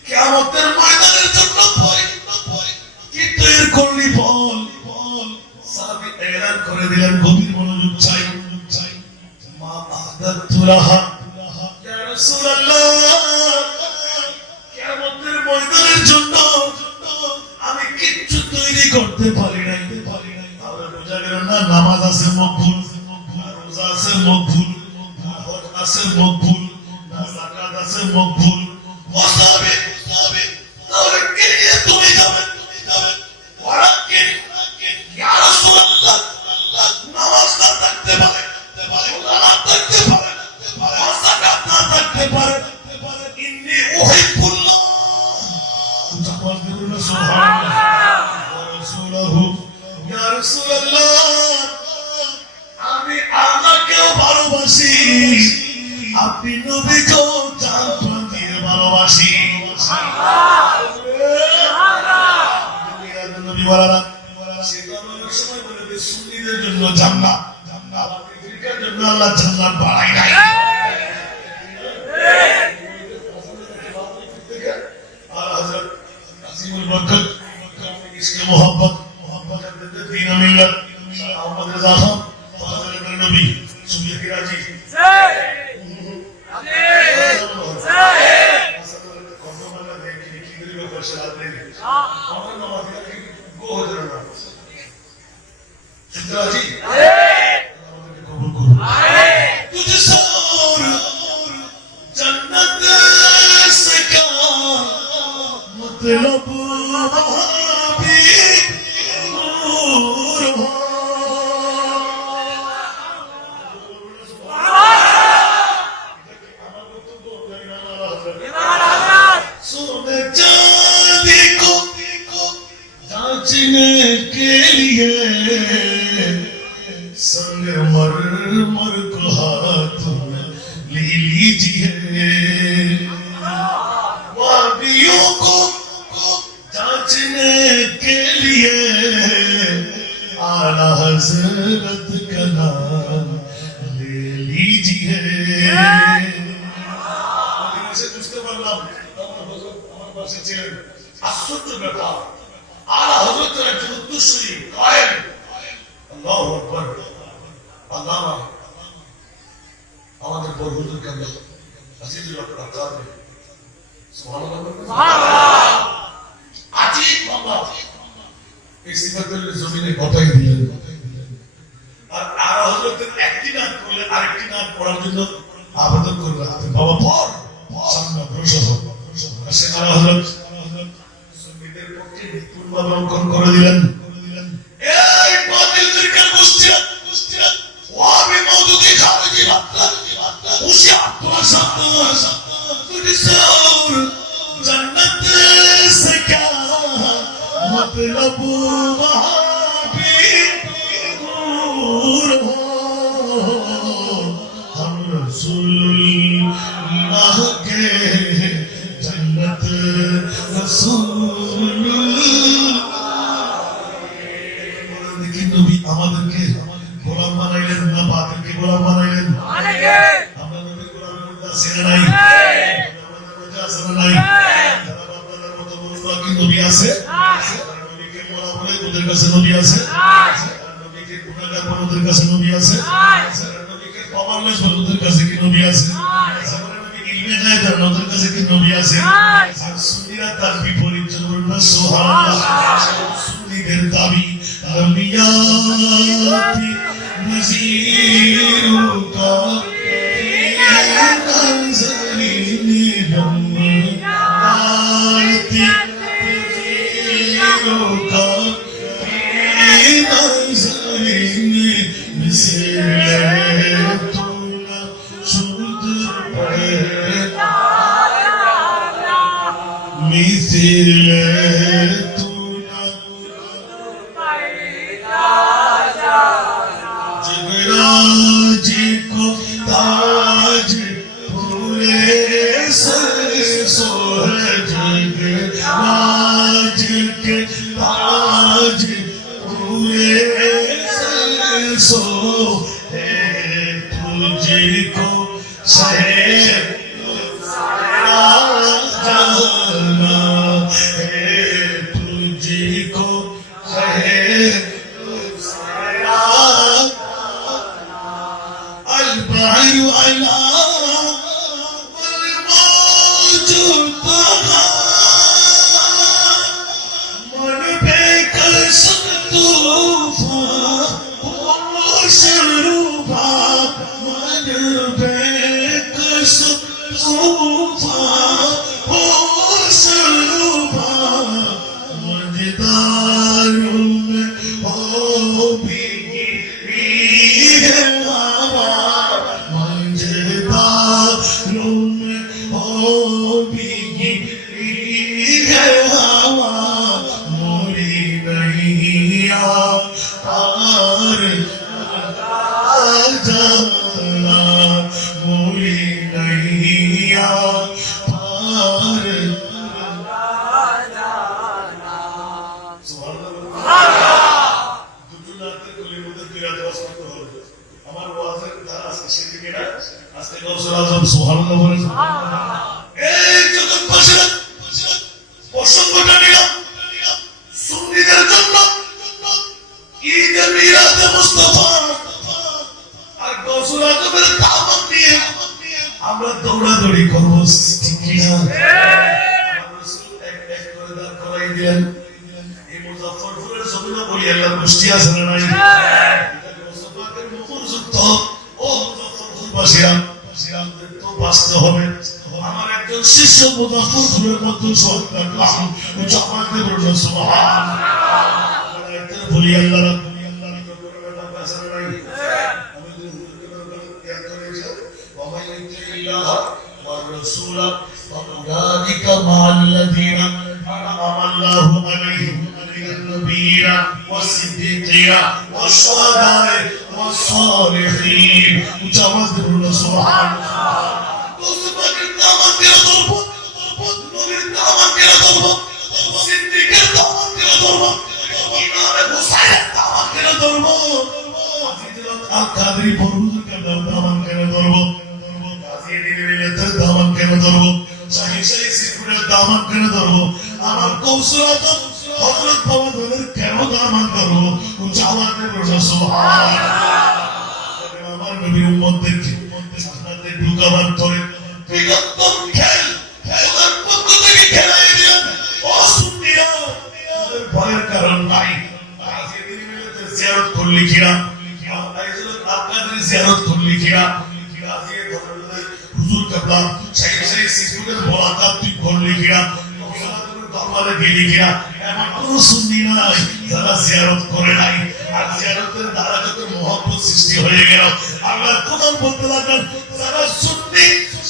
কিয়ামতের ময়দানের জন্য ভয় কি তৈরি করলি বল সাহাবী এলান করে দিলেন গভীর মনোযোগ চাই মা আদাতুলাহা ইয়া রাসূলুল্লাহ কিয়ামতের ময়দানের জন্য আমি কিচ্ছু তৈরি করতে পারি নাই তাহলে বোঝা গেল না নামাজ আছে মকবুল রোজা আছে মকবুল হজ আছে মকবুল যাকাত আছে মকবুল ওয়াসাবি তাহলে কে নিয়ে তুমি যাবে ওয়ালাকিন ইয়া রাসূলুল্লাহ নামাজ না থাকতে পারে রোজা না থাকতে পারে যাকাত না থাকতে পারে ইন্নী উহিব্বুল্লাহ সুবহানাল্লাহ ওয়া রাসূলুহু ইয়া রাসূলুল্লাহ আমি আল্লাহকে ভালোবাসি ভালোবাসি আপনি নবীকে জান প্রাণ দিয়ে ভালোবাসি নবী বলারা সেটার সময় বলে সুন্নিদের জন্য জান্নাত আপনি ফিরকার জন্য আল্লাহ জান্নাত বাড়াই নাই আর হযরত আজিমুল বরকত इसके मोहब्बत दीन मिल्लत मोहम्मद रजा खान फाज़िल नबी सुनिए की राजी जय जन्नत से क्या मतलब के लिए संगमरमर को हाथ में ले लीजिए वादियों को जांचने के लिए आला हजरत का नाम ले लीजिए বুঝতে পারলাম আমার পাশে ছিলেন আশ্চর্য ব্যাপার আলা হযরতের একজন উদ্দেশ্যী কায়েম আল্লাহু আকবার আল্লামা আমাদের বড় হুজুর কেন আজিজুল আকার সুবহানাল্লাহ আজিব বাবা এই সিফাতুল জমিনে কথাই দিলেন আর আলা হযরতের একটি নাম করলে আরেকটি নাম পড়ার জন্য আবেদন করলেন বাবা পড় সামনে প্রশ্ন সে আলা হযরত পূর্বাবলম্বন করে দিলেন এই বাতিলদেরকে মুস্তিরাত ওয়াবি মওদুদি খারিজি হুশিয়ার তোরা সাবধান তুঝে সৌর जन्नत से क्या मतलब वहाँ भी दूर हो हम रसूलुल्लाह के जन्नत নবী আমাদেরকে গোলাম বানাইলেন না বাতিলকে গোলাম বানাইলেন আমরা নবী গোলামের মধ্যে আছি না নাই আমাদের মধ্যে আছে না নাই যারা বাপদাদার মতো বলুরা কি নবী আছে নবীকে মোলা বলে ওদের কাছে নবী আছে নবীকে গুনাহগার বলে ওদের কাছে নবী আছে নবীকে পাওয়ারলেস বলে ওদের কাছে কি নবী আছে নবীকে ইলমে গায়ব বলে ওদের কাছে কি নবী আছে আর সুন্নিরা তার বিপরীত জন্য সুবহানাল্লাহ সুন্নিদের দাবি लंबियाती नज़ीरों का नज़रीने लंबियाती नज़ीरों का नज़रीने मिसले तो न शुद्ध पड़े मिसले ताज पूरे सर सोहज राज के ताज पूरे सर सो है तुझको शहर जाना है तुझको शहर البحر على والموج طغى من بك طوفان وشربا من بك طوفان وشربا مجدار में हो भी जाना আজকে গৌসুল আজম সুবহানাল্লাহ বলেন। এই জগৎবাসীরা প্রসঙ্গটা নিলাম সুন্নিদের জন্য ঈদে মিলাদে মুস্তাফা আর গৌসুল আজমের দাওয়াত নিয়ে আমরা দৌড়াদৌড়ি করব, ঠিক কি না? রাসূল এক এক করে দাঁড় করাই দিলেন। এই মুজাফফরপুরের জমিনে বলি আল্লাহর গোষ্ঠী আছে না নাই? এটা গৌসুল পাকের মুখর যুদ্ধ। ও মুজাফফরপুরবাসীরা, আমাদের তো বাঁচতে হবে। আমার একজন শিষ্য মুজাফফরপুরের মধ্যে শহীদ রাখলাম, ও জামাতে বলল সুবহানাল্লাহ। বলি আল্লাহ والرسول فأولئك مع الذين أنعم الله عليهم من النبيين والصديقين والشهداء والصالحين. جمعت سبحان আমার কৌশল হযরত বাবাদের কেন দামান করব? জামাতে বসে সুবহানাল্লাহ। আমার নবী উম্মতদেরকে জান্নাতে ঢুকাবার পরে বিগতম খেল ওদের পক্ষ থেকে খেলাই দিলেন। ও সুন্নিরা, ওদের ভয়ের কারণ নাই। আজকে দিনে মিলাতে জিয়ারত করলি কিনা? আপনাদের জিয়ারত করলি কিনা? আজকে হুজুর কাবলা সেই সিস্টেমের মোলাকাত তুই করলি কিনা? দরবারে গেলি কিনা? এমন কোন সুন্নি নাই যারা জিয়ারত করে নাই। আর জিয়ারতের দ্বারা যত মহব্বত সৃষ্টি হয়ে গেল, আল্লাহ কোরআন বলতে লাগলেন, যারা সুন্নি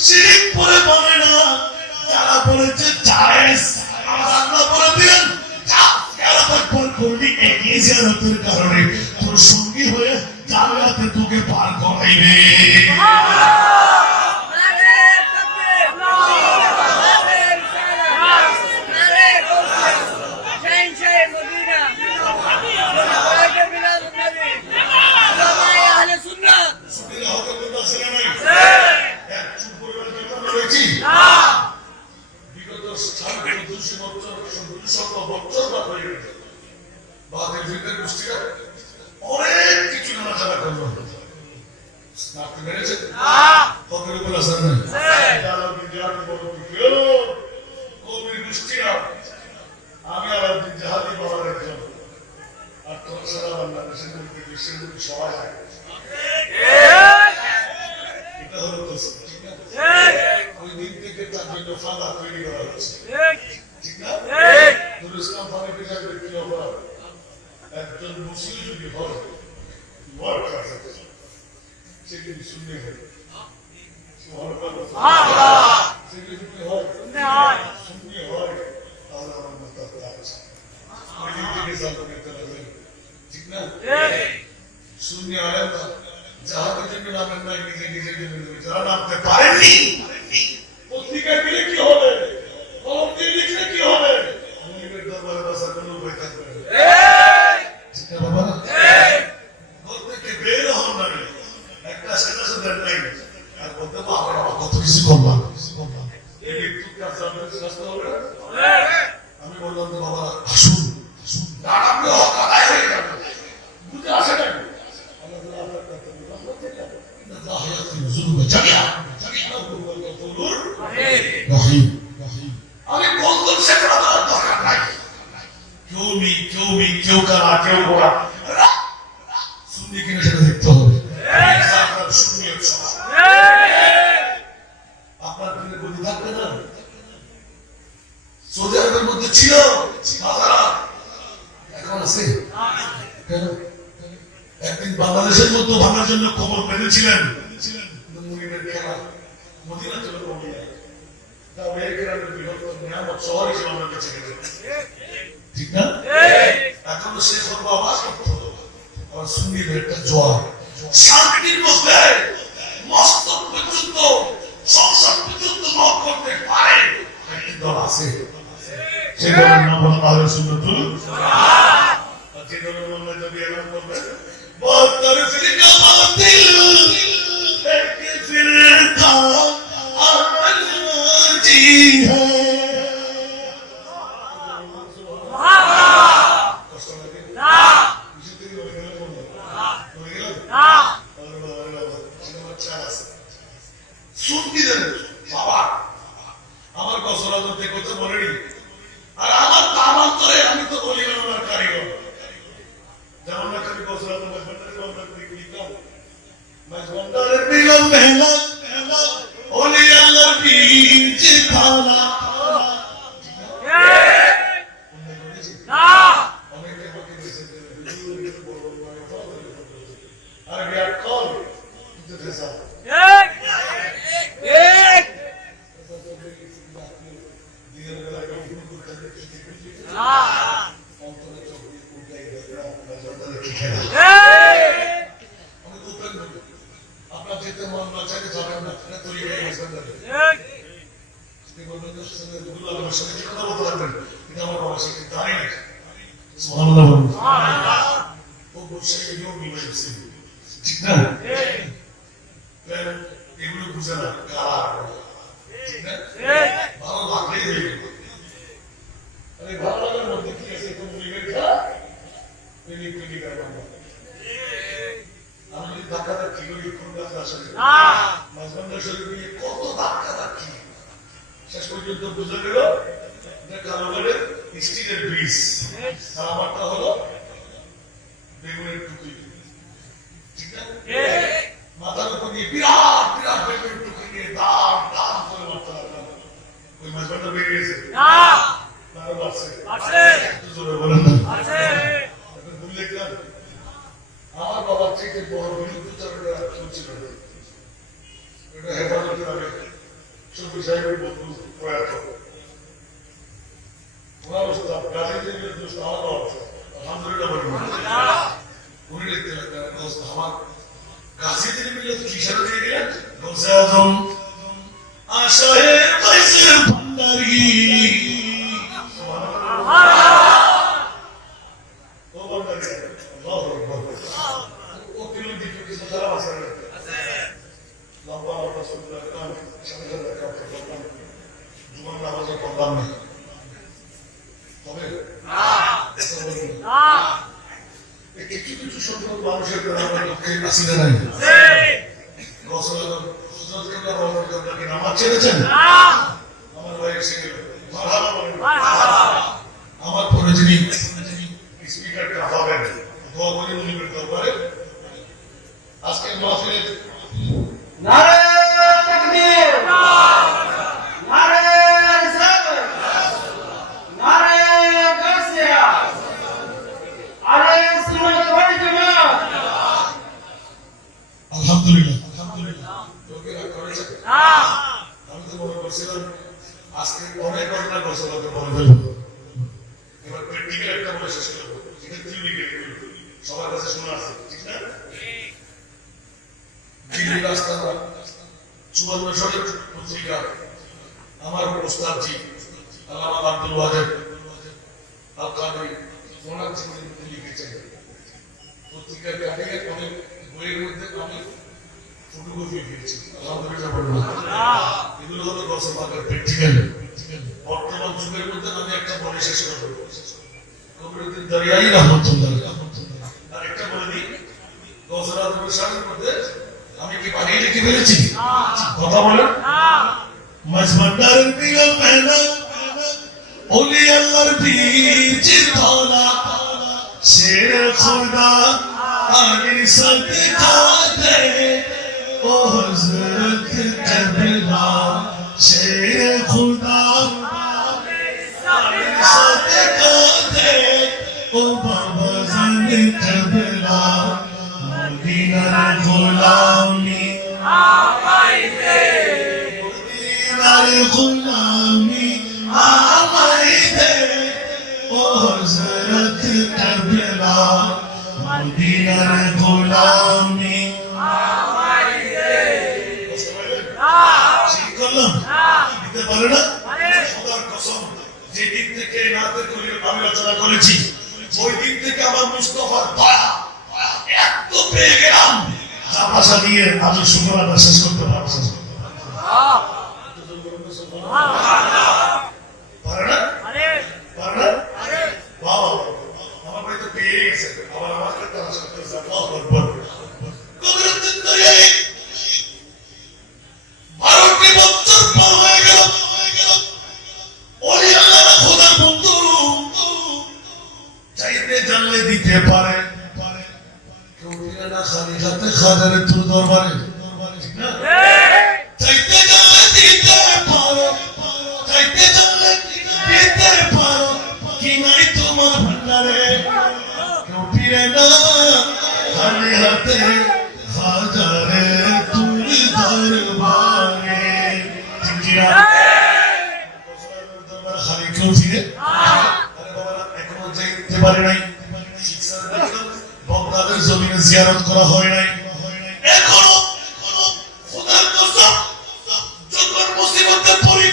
শিরক করে বলে না, যারা বলেছে জায়েজ, আল্লাহ বলে দিলেন জিয়ারত করলি একই জিয়ারতের কারণে তোর সঙ্গী হয়ে জান্নাতে তোকে পার করাইবে। অনেক কিছু নাড়াচাড়া করলো, মেরেছে কবির উপর আসেন না কবির গোষ্ঠীরা। আমি আলাউদ্দিন জাহাদি বাবার একজন, আর তোমার সারা বাংলাদেশের মধ্যে বিশ্বের মধ্যে সবাই যায়। এটা হলো তো ঠিক না? ওই দিন থেকে তার জন্য ফাঁদা তৈরি করা হচ্ছে, ঠিক না? নুরুল ইসলাম ফারুকী সাহেবের কি অপরাধ? একজন মুসলিম যদি হয় সে কিন্তু শুনতে হয়, ঠিক না? শূন্য আলেম যাহাদের জন্য নামেন নাই, নিজে নিজের জন্য যারা নামতে পারেননি পত্রিকায় দিলে কি হবে, কলম দিয়ে লিখলে কি হবে? মুনিবের দরবারে বসার কোনো উপায় থাকবে না, ঠিক না বাবা? ঘর থেকে বের হন না, একটা সেটা সেটা নাই আর বলতে বাবা কত কিছু করলাম। এই ব্যক্তির কাছে আপনাদের শাস্তি হবে না? আমি বললাম তো বাবা আসুন, দাঁড়াবে হকায় হয়ে যাবে, বুঝে আসে না। আমি বলতাম সেটা দরকার নাই, কেউ কারা কেউ বলা শুনলে কিনা সেটা দেখতে হবে। আপনার দিনে গদি থাকবে না? সৌদি আরবের মধ্যে ছিল, এখন আছে কেন? একদিন বাংলাদেশের মধ্যে ভাঙার জন্য খবর পেয়েছিলেন, মুনিবের খেলা মদিনা চলে শহর হিসেবে আমরা বেঁচে গেছি, ঠিক না? এখন সে করবো আবার সুন্নিদের একটা জোয়ার, শান্তির মধ্যে মস্তক পর্যন্ত সংসদ পর্যন্ত লক করতে পারে একটি দল আছে, সে দলের নাম হল আহলে সুন্নাতুল জামাত। যে দলের নামে যদি এমন করবে বলতে মাঝবন্দারের বিলম মেহনত ওলি আল্লাহর বীজ খালা আর বিয়ার কল দিতে চাও আপনার যেতে মন না চাইলে যাবেন না তৈরি হয়ে গেছেন আমার সাথে কি কথা বলতে পারবেন এটা আমার বাবার সাথে জানি না সুবহানাল্লাহ ও বসে এগুলো মিলে গেছে ঠিক না এগুলো বুঝে না কারা ঠিক না ভালো লাগলেই হয়ে গেল আরে ভালো লাগার মধ্যে কি আছে কোন লিমিট পেলি কারণ আমি ধাক্কাটা কি করি কোন কাজ আসলে মাঝবন্ধ শরীরে কত ধাক্কা শেষ পর্যন্ত বুঝে গেল যে কারণে স্টিলের ব্রিজ আর আমারটা হলো বেগুনের টুকরি ঠিক না মাথার উপর দিয়ে বিরাট বিরাট বেগুনের টুকরি নিয়ে দাম দাম করে মারতে লাগলাম ওই মাঝবন্ধ বেরিয়ে গেছে তারও বাড়ছে জোরে বলেন ভুল দেখলাম আমার বাবার থেকে বড় বিরুদ্ধচারণরা চলছিল এটা হেফাজতের আগে শফি সাহেবের বন্ধু প্রয়াত ওনার অবস্থা গাজীদের বিরুদ্ধে আমার বাবা আলহামদুলিল্লাহ বলবেন উনি দেখতে লাগলেন আমার গাজীদের বিরুদ্ধে কিসারা দিয়ে গেলেন গৌসে আজম আশায়ে কাইসের ভান্ডারি আমার পরে যিনি স্পিকারটা হবেন দোয়া করে উনি বলতে পারে আজকের মাহফিলের নারে তাকবীর নারে রিসালাত নারে গাছিয়া আরে সুন্নাত ওয়াল জামাত আলহামদুলিল্লাহ লোকেরা করেছে আমি তো মনে করছিলাম আজকে অনেক ঘটনা ঘোষণাকে বলে ফেলবো এবার প্র্যাকটিক্যাল একটা বলে শেষ করবো যেটা থিওরিক্যাল সবার কাছে শোনা আছে ঠিক না দিল্লি রাস্তা 54 সালের পত্রিকা আমার ওস্তাদজি আল্লামা আব্দুল ওয়াজেদ আল কাদরি ওনার জীবনী লিখেছেন পত্রিকার কাটিয়ে অনেক বইয়ের মধ্যে আমি ফটোগ্রাফি দিয়েছি আলহামদুলিল্লাহ এগুলো হলো গল্প পাকার প্র্যাকটিক্যাল বর্তমান যুগের মধ্যে আমি একটা বলে শেষ করবো কবিরউদ্দিন দরিয়াই রহমাতুল্লাহ আর একটা বলে দিই গজরাতের সামনের মধ্যে আমি কি বানিয়ে লিখে ফেলেছি কথা বলেন মাঝবন্দারের বিলম মেহনত ওলি আল্লাহর বীজ খালা শের খুদা আগে সদকা দে ও হযরত কবলা শের খুদা আগে সদকা দে ও বাবা জান কবলা মদিনার গোলামি আমায় দে মদিনার গোলামি আমায় দে ও হযরত কবলা মদিনার গোলামি আমায় দে ঠিক করলাম দিতে পারে না খোদার কসম যে দিক থেকে নাতের কলির আমি রচনা করেছি ওই দিক থেকে আমার মুস্তাফার দয়া এত পেয়ে গেলাম যা ভাষা দিয়ে আমি শুকরানা শেষ করতে পারছি পারে না পারে না বাবা আমার ভাই তো পেয়ে গেছে আবার আমার কাছে তারা সত্য আল্লাহু আকবার কবিরউদ্দিন দরিয়াই 12টি বছর পার হয়ে গেল ওলি আল্লাহ খোদার বন্ধু চাইতে জানলে দিতে পারে কেউ দিলে না খালি হাতে খালি হাজারে তোর দরবারে, ঠিক না? চাইতে জানলে দিতে পারো, চাইতে জানলে দিতে পারো, কি নাই তোমার ভান্ডারে? কেউ ফিরে না খালি হাতে, হাজারে তোর দরবারে, ঠিক কি না? দরবার খালি কেউ ফিরে? আরে বাবা এখনো যেতে পারে নাই, বগদাদের জমিনে জিয়ারত করা হয় নাই, এখনো খোদার কসম যখন মুসিবতে পড়ি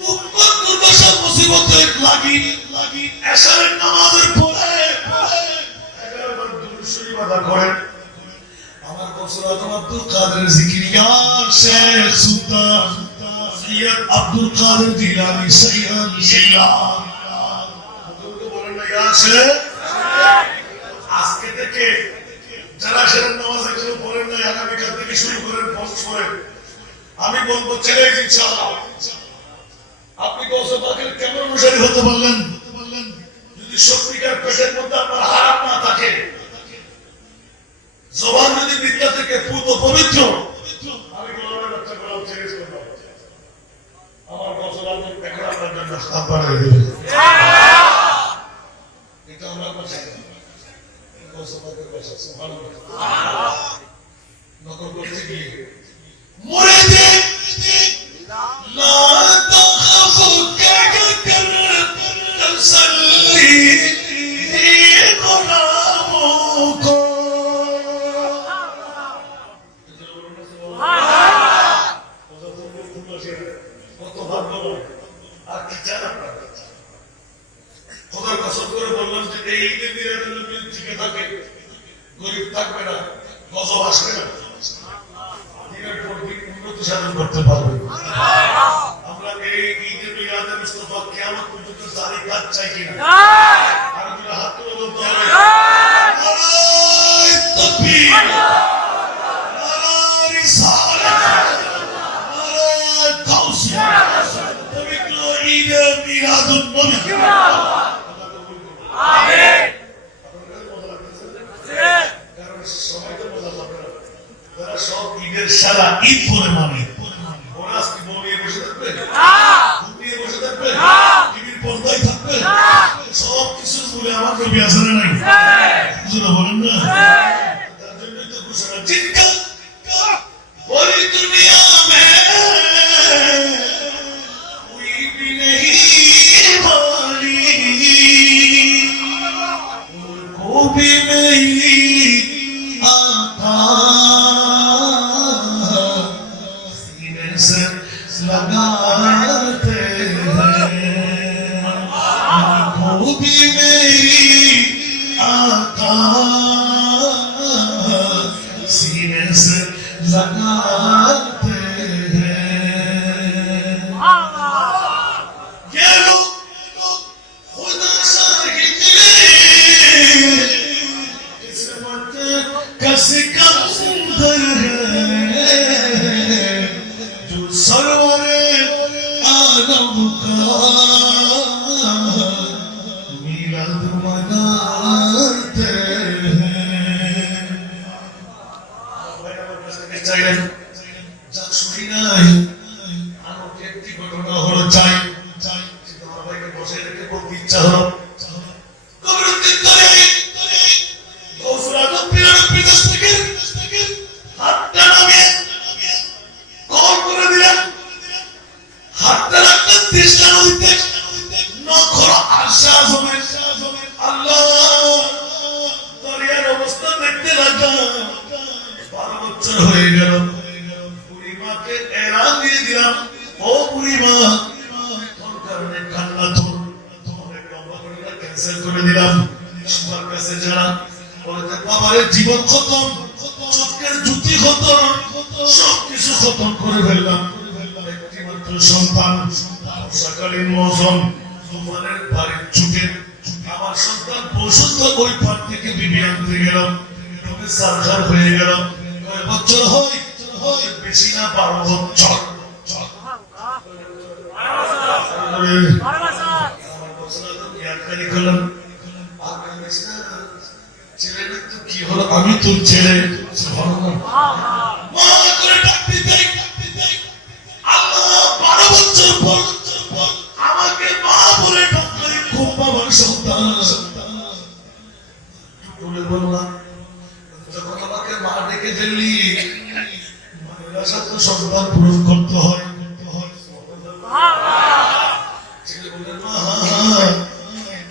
দুঃখ দুর্দশা মুসিবতে লাগি এশারের নামাজের পরে 11 বার দুরূদ শরীফ আদা করেন। আমার গৌসুল আজম আব্দুল কাদের জিকিরিয়া শেখ সুলতান সৈয়দ আব্দুল কাদের জিলানী সৈয়দ জিলান বলেন না ইয়া শেখ। আজকে থেকে যারা সেরেন নামাজ এখনো পড়েন নাই, আগামীকাল থেকে শুরু করেন, পোস্ট করেন। আমি বলবো চ্যালেঞ্জ ইনশাআল্লাহ। আপনি গৌসে পাকের কেমন অনুসারী হতে পারলেন যদি সত্যিকার পেটের মধ্যে আপনার হারাম না থাকে, জবান যদি মিথ্যা থেকে পুত পবিত্র, আমি গোলামের বাচ্চা গোলাম চ্যালেঞ্জ করবো আমার গৌসে পাকের এখন আপনার জন্য আপনার হয়ে দেবে। এটা আমরা করছি নকল করতে গিয়ে মরে দে লা তাখাফু কাকর তসল্লি গোলামকো কত ভাগ্যবান আর কি চান আপনারা? খোদার কসম করে বললাম যে এই ঈদের দিনের জন্য টিকে থাকে, গরিব থাকবে না, গজব আসবে না, দিনের পর দিন উন্নতি সাধন করতে পারবে। আমরা এই ঈদের মিলাদে মুস্তাফা কিয়ামত পর্যন্ত জারি কাজ চাই কিনা? আর দুটো হাত তুলে বলতে হবে নারায়ে তাকবীর, নারায়ে রিসালাত, নারায়ে তাওসিয়া, পবিত্র ঈদে মিলাদুন নবী। সারা ঈদ পরে মানে ওরা আজকে বউ নিয়ে বসে থাকবে, নিয়ে বসে থাকবে, টিভির পর্দায় থাকবে, সব কিছু বলে আমার নবী আছে না নাই? বলেন না, তার জন্যই তো ঘোষণা জিনকা ওই দুনিয়া মে कोई भी नहीं वाली उनको भी नहीं आता सीने से लगाते हैं उनको भी नहीं आता सीने से लगाते सिकंदर है जो सरवरे आलम का मिलाद मनाते हैं। যা শুনি নাই আরো একটি ঘটনা হলো চাই তোমার ভাইকে বসে রেখে বলতে ইচ্ছা হলো কবরস্থান ধরে গৌসুল আজম পিরান বিদেশ থেকে হাতটা নামিয়ে কল করে দিলেন, হাতটা রাখলেন তৃষ্ণা নদীতে, নখর আশা জমে আল্লাহ দরিয়ার অবস্থা দেখতে লাগলাম। 12 বছর হয়ে গেল, বুড়িমাকে এরান দিয়ে দিলাম, ও বুড়িমা তোর কারণে কান্না তোর অনেক লম্বা করে ক্যান্সেল করে দিলাম, সবার কাছে জানা বাবার জীবন খতম, চোখের জুতি খতম, সবকিছু খতম করে ফেললাম। একটি মাত্র সন্তান, সকালীন মৌসুম, তুফানের বাড়ির ছুটে আমার সন্তান বসন্ত ওই পার থেকে বিবি আনতে গেলাম, সার্জার হয়ে গেল। কয় বছর হয়? বেশি না, 12 বছর। ছেলে কি হলো? আমি তোর ছেলে। মা করে ডাক দিতে আল্লাহ 12 বছর পর আমাকে মা বলে ডাকলে খুব বাবার সন্তান বলে বললাম যখন আমাকে মা ডেকে দিলি মায়ের সাথে সন্তান পূরণ করতে হয় ছেলে বলে মা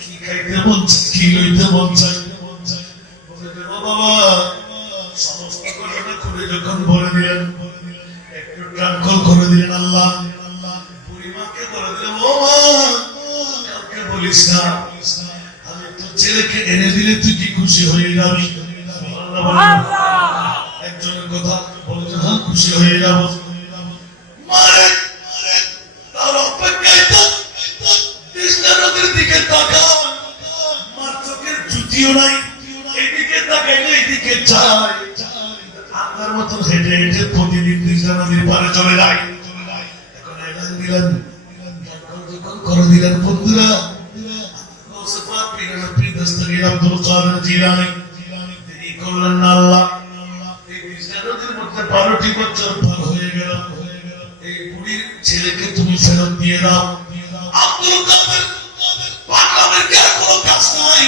কি খাইতে মন চায় কি লইতে মন চায় বলে ও বাবা সমস্ত ঘটনা খুলে যখন বলে দিলেন একটু ট্রাঙ্কল করে দিলেন আল্লাহ বুড়িমাকে বলে দিলেন ও মা কাউকে বলিস না আমি তো ছেলেকে এনে দিলে তুই কি খুশি হয়ে যাবি একজনের কথা বলেছে হ্যাঁ খুশি হয়ে যাব মারে তার অপেক্ষায় কৃষ্ণা নদীর দিকে তাকান মার চোখের জুতিও নাই এইদিকে তাকাইলে এইদিকে চায় আপনার মতন হেঁটে হেঁটে প্রতিদিন কৃষ্ণা নদীর পারে চলে যায় এখন এলান দিলেন যখন করে দিলেন বন্ধুরা আব্দুল কাদের জিলানী তিনি করলেন না আল্লাহ এই কৃষ্ণা নদীর মধ্যে 12টি বছর পার হয়ে গেল এই বুড়ির ছেলেকে তুমি ফেরত দিয়ে দাও আব্দুল কাদের পাগলামের কি আর কোনো কাজ নাই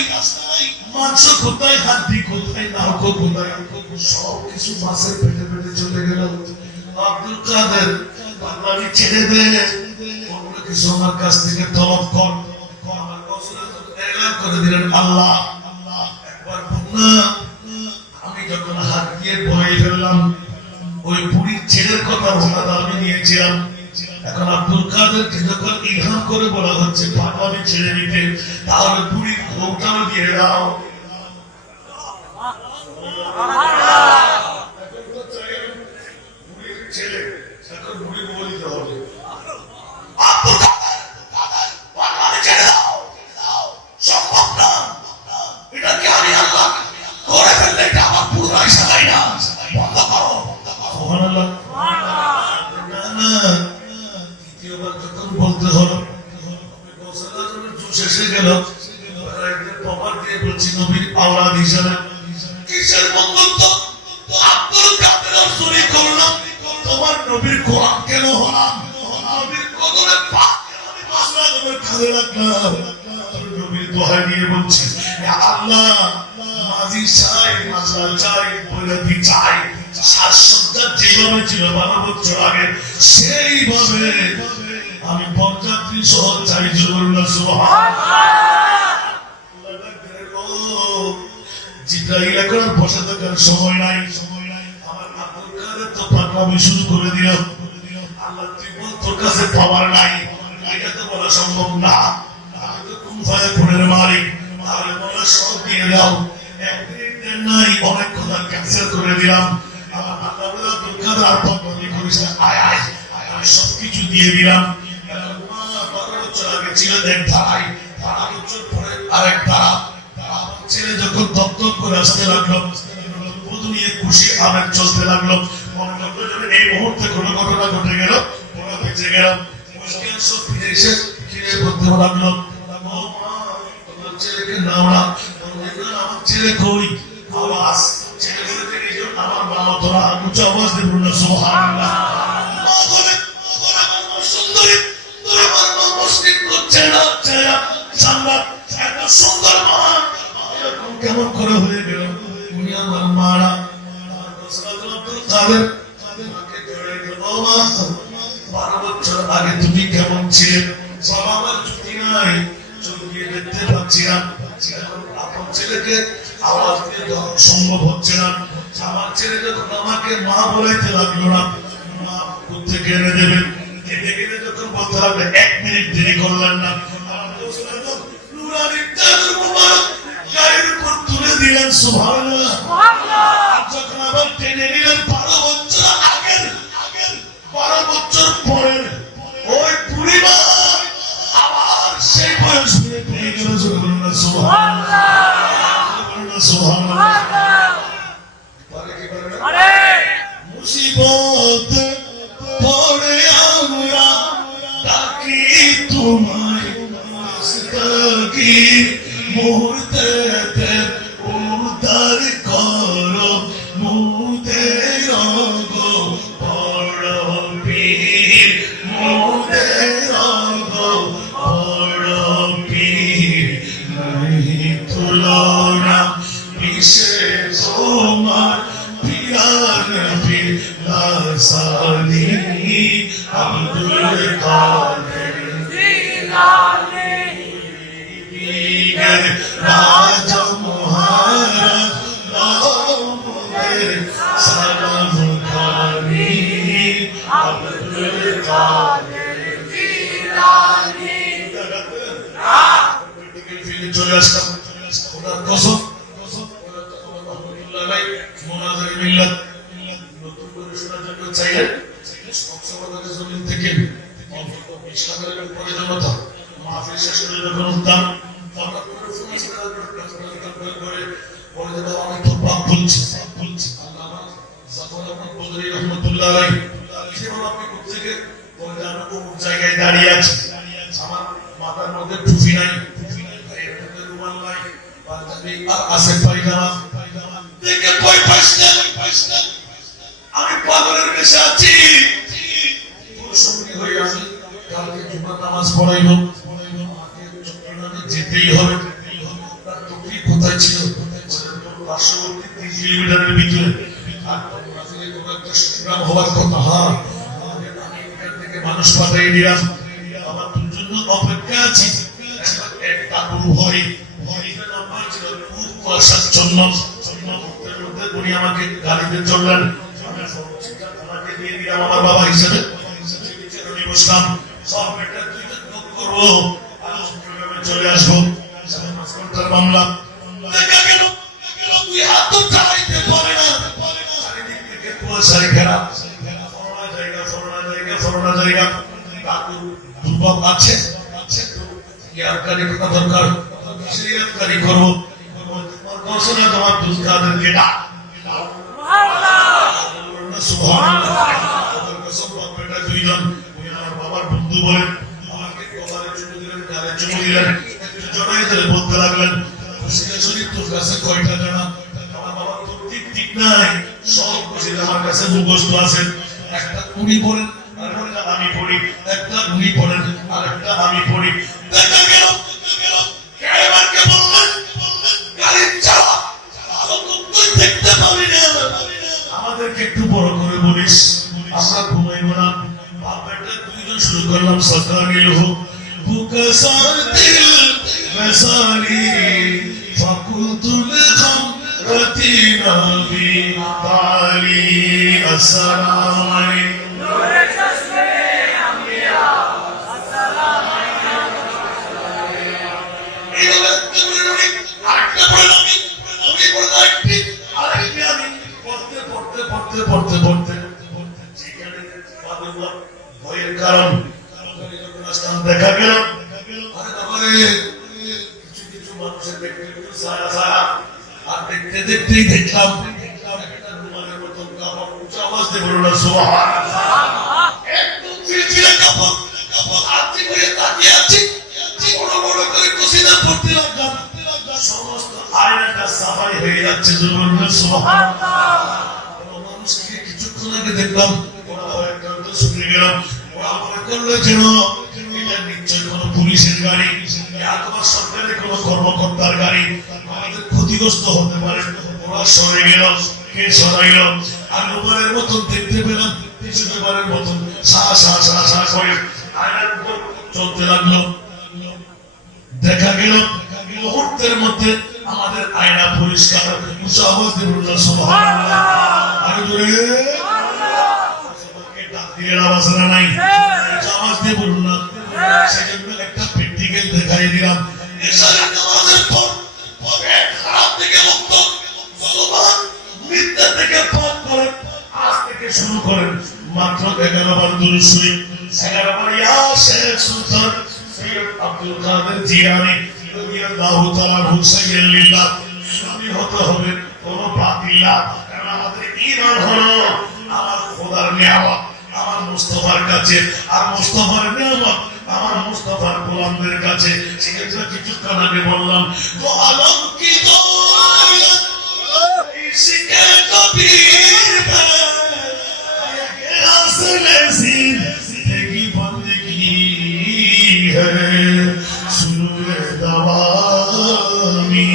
মাংস কোথায় হাড্ডি কোথায় নারক কোথায় সব কিছু মাছের পেটে পেটে চলে গেল আব্দুল কাদের পাগলামি ছেড়ে দে অন্য কিছু আমার কাছ থেকে তলব কর আমার কসরে এলান করে দিলেন আল্লাহ একবার বন্যা আমি যখন হাত দিয়ে বয়ে ফেললাম ওই বুড়ির ছেলের কথা ওনারা আমি নিয়েছিলাম এখন আব্দুল কাদেরকে যখন ইলহাম করে বলা হচ্ছে পাগলামি ছেড়ে নিতে তাহলে বুড়ির ঘোমটাও দিয়ে দাও বুড়ির ছেলে এখন বুড়ি বলিতে হবে আব্দুল কাদের পাগলামি ছেড়ে দাও সম্ভব না এটা কি আমি আল্লাহ করে ফেললে এটা আমার পুরাই সাজাই না বন্ধ করো সুবহানাল্লাহ না না দ্বিতীয়বার যখন বলতে হলো শেষে গেল প্রমাণ দিয়ে বলছি নবীর আওলাদ হিসাবে কিসের বন্ধুত্ব আব্দুল কাদের চুরি করলাম তোমার নবীর কোরআন কেন হলাম নবীর কদরে পাক আমি মাসলা নবীর খালে রাখলাম নবীর দোহাই দিয়ে বলছি আল্লাহ মাঝি চাই মাসলা চাই বৈরাতি চাই সাজসজ্জা যেভাবে ছিল 12 বছর আগে সেইভাবে আমি বরযাত্রী সহ চাই জোরুল্লাহ জিব্রাইল এখন বসে থাকার সময় নাই আমার আব্দুল কাদের তো পাগলামি শুরু করে দিল আল্লাহ তুই বল তোর কাছে পাওয়ার নাই এটা তো বলা সম্ভব না আমি তো কোন ফায়াকুনের মালিক তাহলে বলা সব দিয়ে দাও এক মিনিট দেন নাই অনেক কথা ক্যান্সেল করে দিলাম আমার আল্লাহ আব্দুল কাদের আর পাগলামি করিস না আয় আয় আমি সবকিছু দিয়ে দিলাম ছিল দেখ ধারাই 12 বছর পরে আরেক ধারা ছেলে যখন দপ্তর করে আসতে লাগলো বধূ নিয়ে খুশি আবেগ চলতে লাগলো মনে লাগলো যেন এই মুহূর্তে কোনো ঘটনা ঘটে গেল ওরা বেঁচে গেল মুশকিল সব ফিরে এসে ফিরে বলতে লাগলো তোমার ছেলেকে নাও না আমার ছেলে কই আওয়াজ ছেলে বলে থেকে আমার বাবা তোরা উচ্চ আওয়াজ দিয়ে বলল সুবহানাল্লাহ সুন্দরী কেমন করে হয়ে গেল উনি আমার মারা তাদের 12 বছর আগে তুমি কেমন ছিলে বাবা আমার ছুটি নাই চোখ দিয়ে দেখতে পাচ্ছি না আপন ছেলেকে আওয়াজ দিয়ে দেওয়া সম্ভব হচ্ছে না আমার ছেলে যখন আমাকে মা বলাইতে লাগলো না মা কোথেকে এনে দেবেন যখন বলতে লাগবে 1 মিনিট দেরি করলেন না গাড়ির উপর তুলে দিলেন সুবহানাল্লাহ যখন আবার টেনে নিলেন 12 বছর আগের 12 বছর পরের ওই পরিবার আবার সেই বয়স পেয়ে গেল সুবহানাল্লাহ সুবহানাল্লাহ মুসিবত পড়ে আমরা ডাকি তোমায় কি মুহূর্তে উদ্ধার করো লাসানি আব্দুল কাদের পীরের রাজা মহারাজ নামের সালাম খানি আব্দুল কাদের চলে আসলাম ওনার কসম মোনাজারে মিল্লাত নতুন করে শোনার জন্য চাইলেন কক্সবাজারের জমিন থেকে অন্তত 20 হাজারের উপরে জনতা মাহফিল শেষ করে যখন উঠতাম হঠাৎ করে ফোন আসে পরে যেটা অনেক তো পাপ বলছি আল্লামা জাফর আহমদ বদরি রহমতুল্লাহ আলাইহি যেমন আপনি কোথেকে বলে আমি কোন জায়গায় দাঁড়িয়ে আছি আমার মাথার মধ্যে টুপি নাই রুমাল নাই পাঞ্জাবি আর আছে পায়জামা দেখে ভয় পাইস না আমি পাগলের বেশে আছি তোর সঙ্গে হয়ে আমি কালকে জুমার নামাজ পড়াইব আমাকে চট্টগ্রামে যেতেই হবে তার টুপি কোথায় ছিল পার্শ্ববর্তী 30 কিলোমিটারের ভিতরে আর মাঝে কোনো একটা সংগ্রাম হওয়ার কথা আমি এখান থেকে মানুষ পাঠিয়ে দিলাম আমার তোর জন্য অপেক্ষা আছি একটা গুরু হয় নাম্বার ছিল খুব কুয়াশার জন্য উনি আমাকে গাড়িতে চললেন আমাকে দিয়ে দিলাম আমার বাবা হিসেবে বসলাম সব এটা তুই করবো চলে আসবো মামলা দেখা গেল তুই হাত তো চালাইতে পারে না চারিদিক থেকে কুয়াশায় ঘেরা ফরনা জায়গা কাকুর দুর্ভোগ আছে ইয়ারকারি কথা দরকার সিরিয়াতকারি করবো তোমার ঘোষণা তোমার দুষ্কাদের কেটা সুবহানাল্লাহ কসম বাপটা দুইজন উনি আমার বাবার বন্ধু বলেন আমাকে কবরে চুমু দিলেন গালে চুমু দিলেন একটু জড়াই ধরে বলতে লাগলেন খুশিটা শরীর তোর কাছে কয়টা জানা আমার বাবার তো ঠিক নাই সব খুশি আমার কাছে মুখস্থ আছে একটা উনি বলেন আর একটা আমি পড়ি একটা উনি পড়েন আর একটা আমি পড়ি দেখা গেল ড্রাইভারকে বললেন গাড়ি চালা তুই দেখতে পাবি না আমাদেরকে একটু বড় করে বলিস আমরা ঘুমাইব না বাপটা দুইজন শুরু করলাম সকানিল হো বুকসার দিল মেসারি ফাকুলতুল খামরাতি নবী তালি আসসালামু আলাইকুম নূরে শাসে আম্বিয়া আসসালামু আলাইকুম এইগুলো তুমি আটটা পড়লাম আমি পড়লাম একটি আরেকটি আমি পড়তে যেখানে পাদুল্লাহ ভয়ের কারণ দেখা গেল কিছু মানুষের দেখতে ছায়া আর দেখতেই দেখলাম একটা রুমালের মতন কাপড় উঁচু আওয়াজ দিয়ে বলল না সুবহানাল্লাহ একদম চিরচিরে কাপড় আরতি করে তাকিয়ে আছি বড় করে কসিদা পড়তে লাগলাম সমস্ত আয়নাটা সাফাই হয়ে যাচ্ছে সুবহানাল্লাহ কিছুক্ষণ আগে দেখলাম ওরা একটা শুনে গেলাম ওরা মনে করলো যেন এটা নিশ্চয় কোনো পুলিশের গাড়ি অথবা সরকারি কোনো কর্মকর্তার গাড়ি আমাদের ক্ষতিগ্রস্ত হতে পারে ওরা সরে গেল কে সরাইল আর রুমালের মতন দেখতে পেলাম কিছুবারের মতন সা করে আয়নার উপর চলতে লাগলো দেখা গেল মুহূর্তের মধ্যে আমাদের আয়না পরিষ্কার উঁচু আওয়াজ দিয়ে বলল সুবহানাল্লাহ আরে জোরে সবাইকে ডাক দিয়ে আওয়াজ নাই উঁচু আওয়াজ দিয়ে বলল না সেজন্য একটা প্র্যাকটিক্যাল দেখাই দিলাম এশারের নামাজের পর পকেট খারাপ থেকে মুক্ত মুসলমান মিথ্যা থেকে পাপ করেন আজ থেকে শুরু করেন মাত্র 11 বার দুরূদ শরীফ 11 বার ইয়া শেখ সুলতান সৈয়দ আব্দুল কাদের জিলানী রাদিয়াল্লাহু তাআলা হুসাইন লিল্লাহ সুন্নি হতে হবে কোন বাতিল না কারণ আমাদের ঈমান হলো আমার খোদার নিয়ামত আমার মুস্তাফার কাছে আর মুস্তাফার নিয়ামত আমার মুস্তাফার গোলামদের কাছে সেক্ষেত্রে কিছুক্ষণ আগে বললাম তো আলম কি দৌলত ইসকে কবীর আসলে জিন্দগি বন্দগি है सुरूर दवामी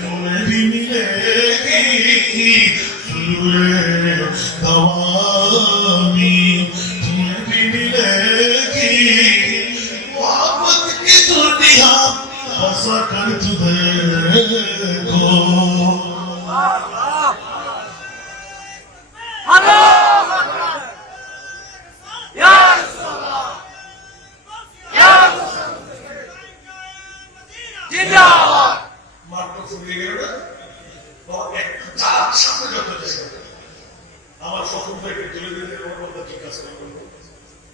तुम्हें भी मिलेगी सुरूर जवानी तुम्हें भी मिलेगी मोहब्बत की दुनिया बसा कर तुझे को মাত্র ফুরিয়ে গেল না একটু চার সামনে যত চেষ্টা আমার স্বপ্নটা একটু তুলে দিতে বলবো ঠিক আছে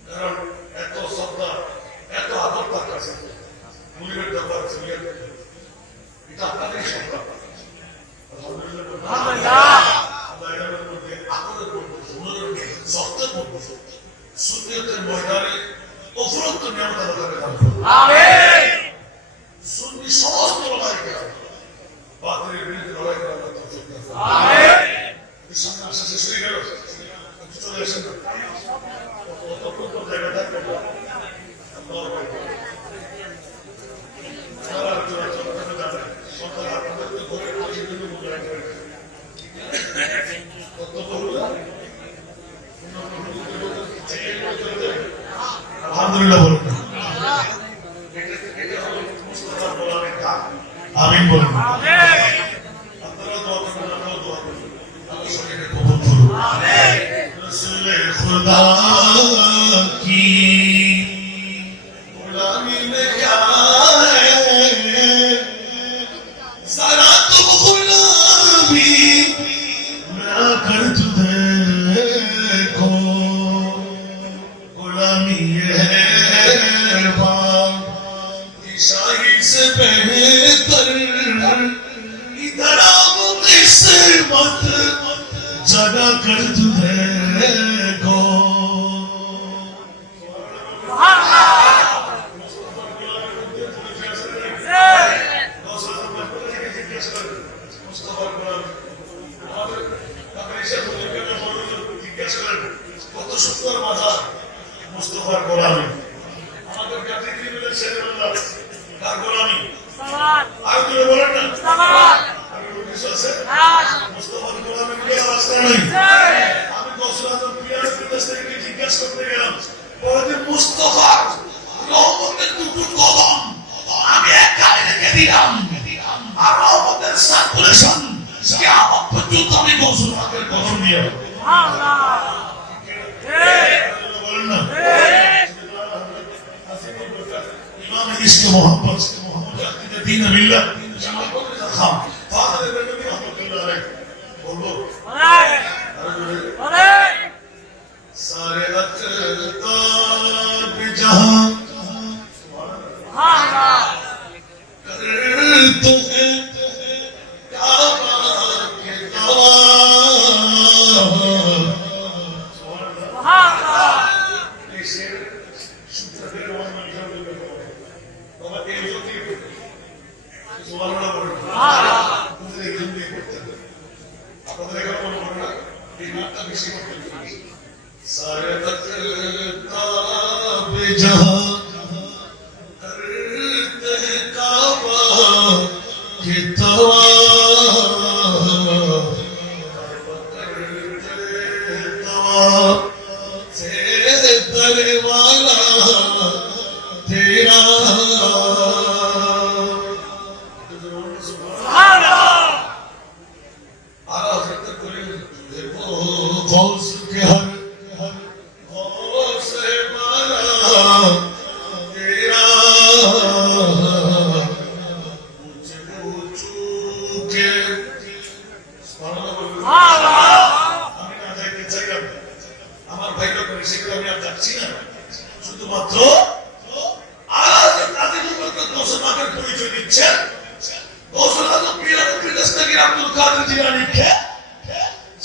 কারণ এত শ্রদ্ধা এত আদর তার কাছে মুনিবের দরবার আছে এটা আপনাদের সম্পর্ক সুন্নিয়তের ময়দানে অফুরন্ত নিয়ামত আল্লাহ তাআলা দান করুন আমিন সুন্নি সমস্ত লড়াইকে বাতিলের বিরুদ্ধে লড়াই করার কথা আমিন সামনে আসা শেষ হয়ে গেল চলে আসেন কতক্ষণ জায়গা থাকবে আলহামদুলিল্লাহ বলুন আমিন বলুন আপনারা দোয়া করবেন আমরাও দোয়া করব আল্লাহ সবাইকে কবুল করুন আমিন রসুল খুদা কি गुलामी में क्या है सारा तुम गुलामी मैं कर तुझे को गुलामी ये है शाही से बेहतर इधर आओ किस्मत जगा कर तुझे को কত সুন্দর মাথা মুস্তাফার গোলামি আমাদের কাছে কি বলে শেরে আল্লাহ কার গোলামি আর কি বলেন না আমি বিশ্বাসে মুস্তাফার গোলামি বলে রাস্তা নেই আমি কসরাত পিয়ার বিদেশ থেকে জিজ্ঞাসা করতে গেলাম বলে মুস্তাফা রহমতের দুটো কলম আমি একা রেখে দিলাম আর রহমতের সার্কুলেশন কিয়ামত পর্যন্ত আমি কসরাতের কলম দিয়ে इमाम इश्क मोहब्बत दीन मिल्लत जमाल को खाम फादर इब्राहिम रहमतुल्लाह अलैह बोलो अरे सारे अख्ताब जहां करते हैं काबा के सारे तकताब जहां करते हैं काबा के तवाफ से दरे वाला तेरा गौस के हर गौस वाला तेरा ऊंचे ऊंचू के আমি না যাইতে চাইলাম আমার ভাইরা করে সেগুলো আমি আর যাচ্ছি না শুধুমাত্র আজ তাদের উপর দোষমাকের পরিচয় দিচ্ছেন গৌসুল আজম পীর দস্তগীর আব্দুল কাদের জিলানীকে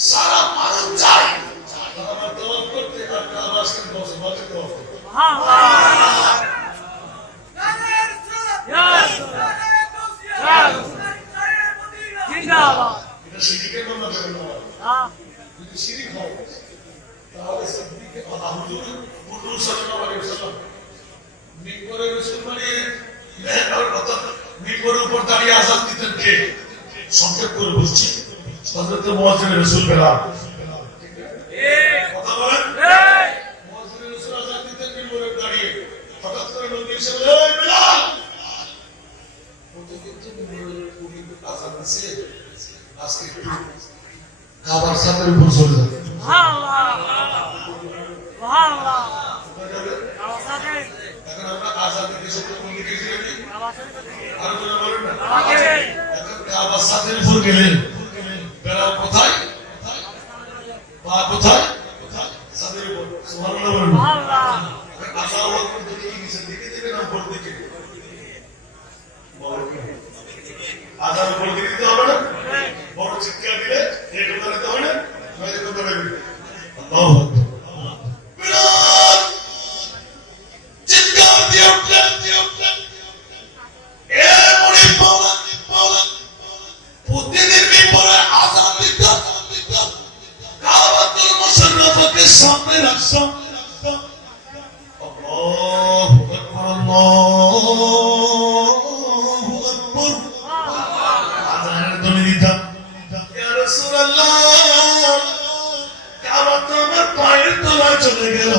সারা মানব চাই আমার দোয়া করতে আর কাবাসকে দোষমাকে দোয়া করতে এটা শিরিকের কথা বলেন না যদি শিরিক হয় তাহলে সিদ্দিকে কথা হুজুর সাল্লাল্লাহু আলাইহি ওয়াসাল্লাম মিম্বরে রাসূল মানে মেহরাবের কথা মিম্বরের উপর দাঁড়িয়ে আযান দিতেন কে সংক্ষেপ করে বলছি হযরত মুয়াজ্জিন রাসূল বেলাল ঠিক ছাদের উপর চলে যাবে। কোথায় যাবে? এখন আমরা আজাদের কিছু কোনদিকে গেছি নাকি? আর কোনো বলেন না। এখন কাবা ছাদের উপর গেলেন, বেড়া কোথায়? পা কোথায়? ছাদের উপর। সুবহানাল্লাহ বলেন। আল্লাহু আকবার যদি কি নিচের দিকে দিবে না উপর দিকে? বড় কি? আজান উপর দিকে দিতে হবে না? বড় চিৎকার দিলে এই কথা দিতে হবে না? নয় কথা দিবে। আল্লাহু আকবার। বিরাট চিৎকার দিয়ে উঠলেন। এমনই পাওলা প্রতিদিন মিম্বরে আজান দিতাম। কাবাতুল মুশাররফাকে সামনে রাখতাম। আল্লাহু আকবার, আল্লাহু আকবার। আজানের ধ্বনি দিতাম। ইয়া রাসূলুল্লাহ, কাবা তো আমার পায়ের তলায় চলে গেল।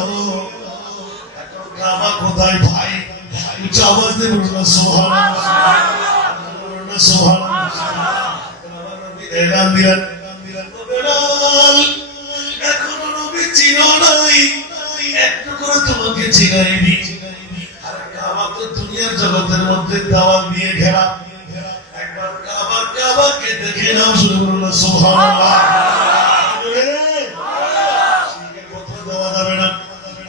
এখন কাবা কোথায় ভাই? উচ্চ আওয়াজ দিয়ে বলুন না সুবহানাল্লাহ, বলুন না সুবহানাল্লাহ। এলান দিলেন, বেলাল, এখনো নবী চিনো নাই, একটু করে তোমাকে চিনাই দি। আর কাবা তো দুনিয়ার জগতের মধ্যে দেওয়াল দিয়ে ঘেরা। একবার কাবাকে দেখে নাও, শুরু করুন না সুবহানাল্লাহ। শিখের কথা দেওয়া যাবে না।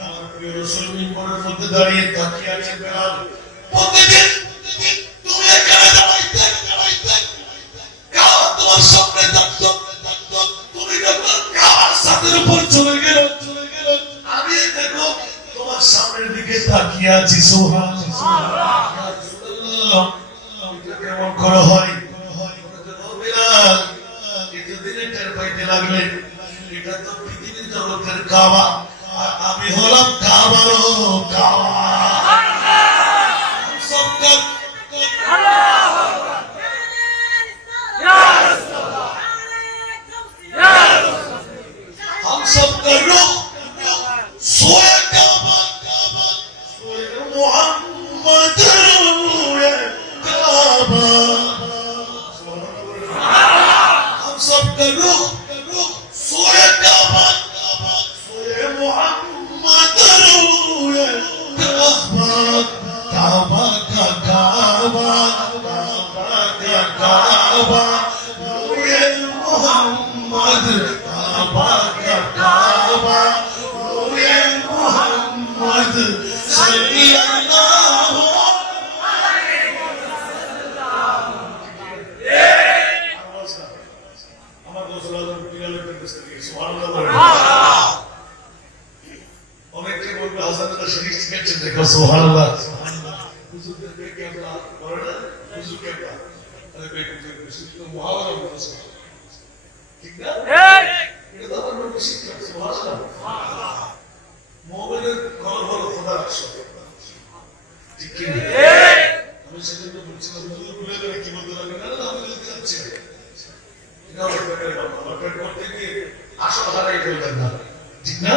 আমার প্রিয় রাসূল মিম্বরের মধ্যে দাঁড়িয়ে তাকিয়ে আছে বেলাল। প্রতিদিন তুমি এখানে দাঁড়াইতে কাবা তোমার সামনে থাকতো। তুমি যখন কাবার ছাদের উপর চলে গেল, আমি দেখো তোমার সামনের দিকে তাকিয়ে আছি। সুবহানাল্লাহ। এটা কেমন করা হয়? বেলাল, এতদিনে টের পাইতে লাগলেন এটা তো পৃথিবীর জগতের কাবা, আর আমি হলাম কাবারও কাবা। हम सबका रुख सोए काबा, सोए मोहम्मद रोए काबा। हम सबका रुख सोए काबा, सोए मोहम्मद रोए काबा। काबा का काबा, काबा का काबा, रोए मोहम्मद। काबा का काबा, रोए मोहम्मद सल्लल्लाहु अलैहि वसल्लाम। আমার গোসল আজম বিলালের কাছে থেকে সুবহানাল্লাহ বলেন। অনেকে বলবে হাসানুল্লাহ শরীফ শিখাচ্ছেন, দেখো সুবহানাল্লাহ। হুজুরদের দেখে আমরা বলে না হুজুর কেমন, আরে বেটি তো মুহাওয়ারা বলছে, ঠিক না? এটা তো আমার মনে শিখলাম। সুবহানাল্লাহ। মুমিনের ঘর হলো খোদার আসর, ঠিক কি না? আমি সেজন্য বলছিলাম হুজুর বলে দেবে কি বলতে লাগবে না, আমি বলতে যাচ্ছি এটা হলো পেটের কথা। আমার পেট করতে গিয়ে আসল হারাই ফেলবেন না, ঠিক না?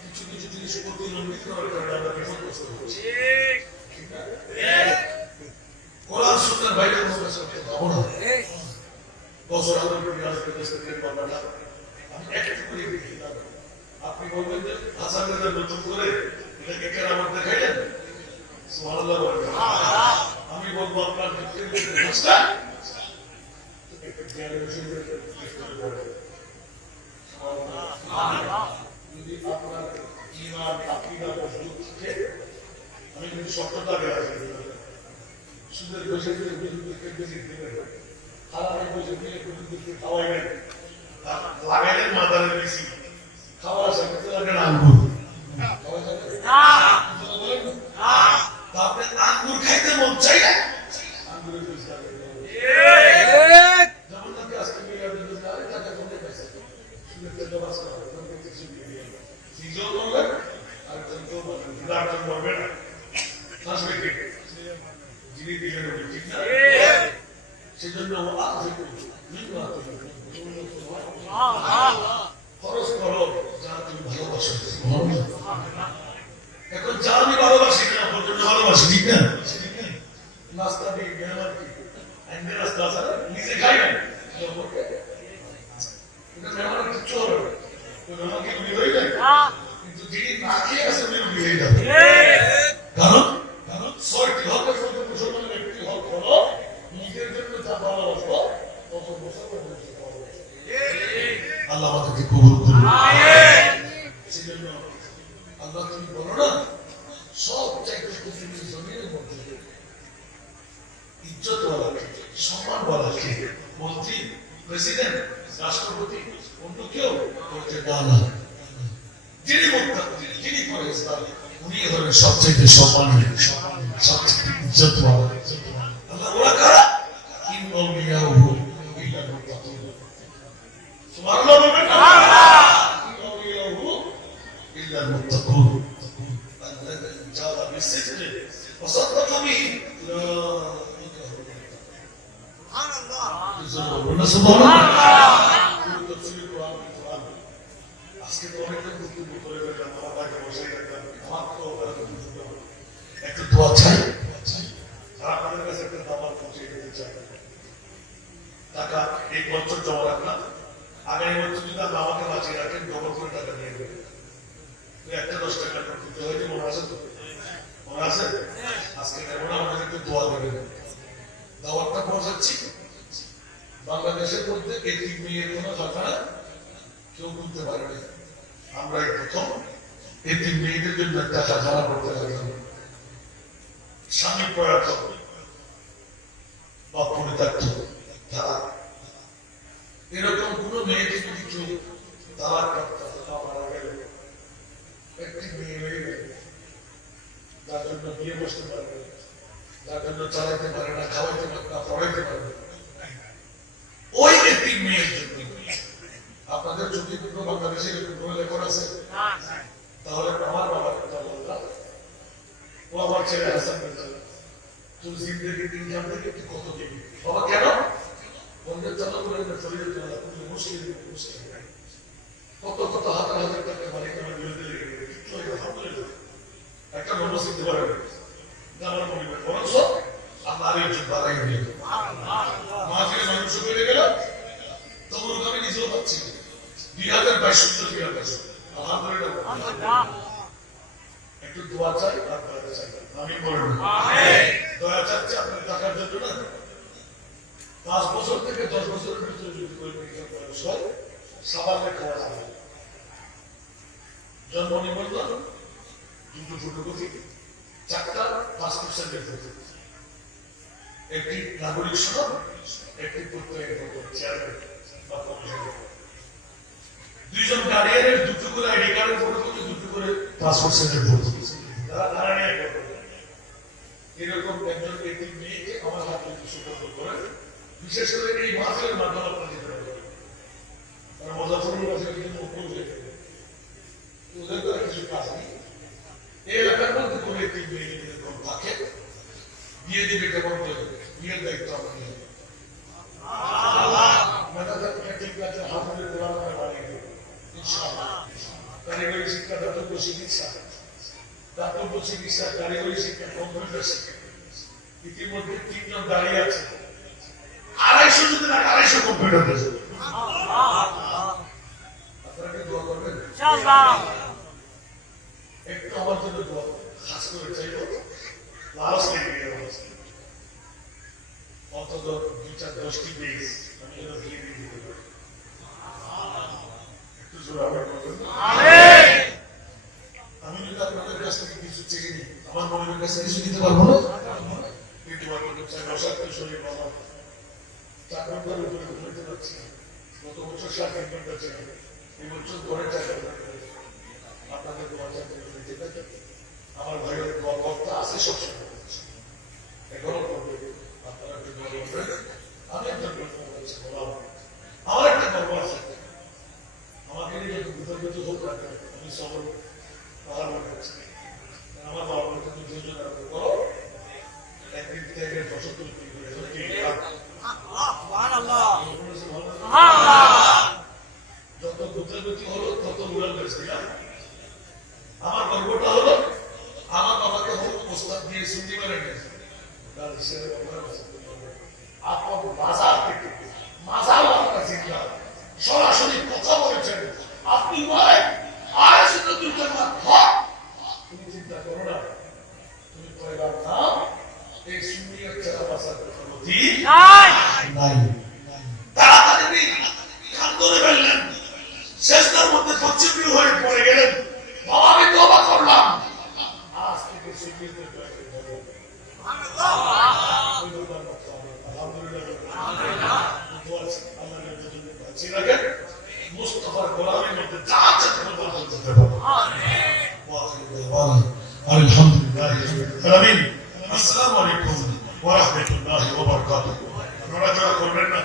কিছু জিনিস প্রতিলম্বিত করার কারণে আমরা বিপদগ্রস্ত হচ্ছি, ঠিক না? কোরআন সুন্নাহর বাইরে কোনো কিছু করতে যাবো না। বছর আগে বিলালের কাছে থেকে বললাম আমি একটা করে দেখি না। আপনি বলবেন যে হাসানের নতুন করে এটাকে কেরামত দেখাইলেন, সুবহানাল্লাহ বলবেন। আমি বলবো আপনার কাজটা একটা জ্ঞানের বিষয় যদি আপনার ঈমান আকীদা মজবুত থাকে, আমি কিন্তু সত্যতাকে রাখি সুদের বসে বেশি দিবেন, হারামের বসে দিলে কিন্তু খাওয়াই নাই, লাগাইলেন মাদারের বেশি খাওয়া সাথে লাগে না আঙ্গুর, আপনি আঙ্গুর খাইতে মন চাই না, আঙ্গুরের বেশি যেমন নাকি আজকে টাকা কমে পাইছে সুদের তেল বাস করা নিজেও বলবেন আর জনকেও বলবেন, ডাক্তার বলবেন আসবে কি যিনি দিলেন ঠিক না? সেজন্য খরচ করো যা তুমি ভালোবাসো। এখন যা আমি ভালোবাসি না পর্যন্ত ভালোবাসি, ঠিক না? নাস্তা দিয়ে গেলাম কি নাস্তা নিজে খাই না, রুগী হয়ে যায়, কিন্তু যিনি না খেয়ে আছে উনি রুগী হয়ে যাবে। কারণ কারণ ৬টি হকের মধ্যে মুসলমানের একটি হক হলো নিজের জন্য যা ভালোবাসবো তত মুসলমানের জন্য ভালোবাসবো। আল্লাহ আমাদেরকে কবুল করুন। সেজন্য আল্লাহ তুমি বলো না, সব চাইতে পৃথিবীর জমিনের মধ্যে ইজ্জতওয়ালা কে, সম্মানওয়ালা কে? মন্ত্রী, প্রেসিডেন্ট, রাষ্ট্রপতি, অন্য কেউ? বলতে না, যিনি মুত্তাকি, যিনি পরহেজগার, উনি হলেন সবচেয়ে সম্মানের, সবচেয়ে ইজ্জতওয়ালা। আল্লাহ ওরা কারা? ইন আউলিয়াহু ইল্লা মুত্তাকুন। সুবহানাল্লাহ বলবেন না? ইন আউলিয়াহু ইল্লা মুত্তাকুন। আল্লাযী জাআলা বিস-সিদকি ওয়া সাদ্দাকা বিহি। সুবহানাল্লাহ। সুবহানাল্লাহ। আজকে তো অনেকটা বক্তব্য করে ফেললাম, আমার ভাইকে বসাই রাখলাম, আমার তো একটু দোয়া চাই, আপনাদের কাছে একটা দাবার পৌঁছে দিতে চাই। টাকা এই বছর জমা রাখলাম, আগামী বছর যদি আপনি আমাকে বাঁচিয়ে রাখেন ডবল করে টাকা নিয়ে দেবেন। একটা 10 টাকা দিতে হয়েছে, মনে আছে তো? মনে আছে? আজকে কেমন আমাদের একটু দোয়া দেবেন। দাওয়াতটা পৌঁছাচ্ছি বাংলাদেশের মধ্যে এই 3 মেয়ের কোনো কথা কেউ বলতে পারেনি। আমরা এই প্রথম এই 3 মেয়েদের জন্য একটা খাজানা করতে লাগলাম। স্বামী প্রয়াত বা পরিত্যক্ত তারা, এরকম কোন মেয়েকে যদি কেউ তালাক করতে মারা গেলে, একটি মেয়ে হয়ে গেলে, যার জন্য বিয়ে বসতে পারে না, যার জন্য চালাইতে পারে না, খাওয়াইতে পারে না, পড়াইতে পারে না, ওই একটি মেয়ের জন্য আপনাদের যদি কোনো বাংলাদেশে কোনো রেকর্ড আছে, তাহলে আমার বাবার কথা বললাম, ও আমার ছেলে হাসান মির্জা, তোর জিন্দগি দিন জানতে তুই কত দিবি বাবা? কেন বন্ধের চালু করে শরীরের জন্য মুশকিল মুশকিল কত কত হাজার হাজার টাকা মালিক আমার বিরুদ্ধে লেগে গেছে, একটা নম্বর শিখতে পারে আমার পরিবার বরঞ্চ আল্লাহ বাড়াই দিয়ে মাঝে মানুষ বেড়ে গেল। তখন আমি নিজেও পাচ্ছি 2022 আলহামদুলিল্লাহ। একটু দোয়া চাই, আমি বলবো দয়া চাচ্ছি আপনার টাকার জন্য না, 5 বছর থেকে 10 বছরের ভিতরে যদি করে সবাই খাওয়া যাবে। জন্ম নিবন্ধন, 2টো ফটোকপি, 4টা পাসপোর্ট সাইজের ফটো, একটি নাগরিক সনদ, একটি প্রত্যেকের চেয়ারম্যান বা কমিশনার, 2জন গার্ডিয়ানের 2টো করে আইডি কার্ডের ফটোকপি, 2টো করে পাসপোর্ট সাইজের ফটো। তারা দাঁড়ানিয়ে এরকম একজন এতিম মেয়েকে আমার হাতে সুপর্দ করে, বিশেষ করে এই মাহফিলের মাধ্যমে আপনারা যেতে পারবেন। মজাফরুল বাজার কিন্তু ওদের তো কিছু কাজ নেই। এই এলাকার মধ্যে কোনো এতিম মেয়ে এরকম থাকে, বিয়ে দিবে কেমন করে, বিয়ের দায়িত্ব আমরা নিয়ে নেব। কারিগরি শিক্ষা, দাতব্য চিকিৎসা, দাতব্য চিকিৎসা, কারিগরি শিক্ষা, কম্পিউটার শিক্ষা। ইতিমধ্যে 3 জন দাঁড়িয়ে আছে, 250 যদি না 250 কম্পিউটার দেবে। আপনারা কি দোয়া করবেন? একটু আমার জন্য দোয়া খাস করে চাইব, লাশ লেগে গেল অন্তত 2-4-10টি পেজ আমি যেন দিয়ে দিতে পারি। একটু জোর আবার করবেন। আমি যদি আপনাদের কাছ থেকে কিছু চেয়ে নিই, আমার মনের কাছে কিছু দিতে পারবো না। কিন্তু আপনাদের চাই অসাধ্য শরীর আমার 4 ঘন্টার উপরে ঘুমাইতে পারছি না। গত বছর 7 ঘন্টা ছিল, এই বছর ধরে 4 ঘন্টা। আপনাদের দোয়া চাইতে আমার ভাইয়ের কর্তা আছে সবসময়, এখনো করবে। আপনারা একটু দোয়া করবেন। আমি একটা আমার একটা গর্ব আছে, আমাকে নিয়ে কৃতজ্ঞ হোক না, আমি সফল পাহাড় মনে করছি। আমার বাবা মনে তুমি 2 জন করো, একদিন থেকে 75 যত কৃতজ্ঞ হলো তত উড়াল গেছে। আমার গর্বটা হলো আমার বাবাকে প্রস্তাব দিয়ে শুনতে পারেন আপনার বাজার থেকে মাজাও আপনার জিজ্ঞাসা সরাসরি কথা বলেছেন, আপনি নয় কি নাই নাই। তাড়াতাড়ি কান ধরে ফেললেন, শেষদার মধ্যে পশ্চিমী হয়ে পড়ে গেলেন। বাবা আমি তওবা করলাম, আজ থেকে শিখিয়ে দেবে। মুস্তাফার গোলামের মধ্যে যা আছে বলতে পারবো। আলহামদুলিল্লাহ আমিন। আসসালামু আলাইকুম ওয়া রাহমাতুল্লাহি ওয়া বারাকাতুহু। আপনারা যারা করবেন না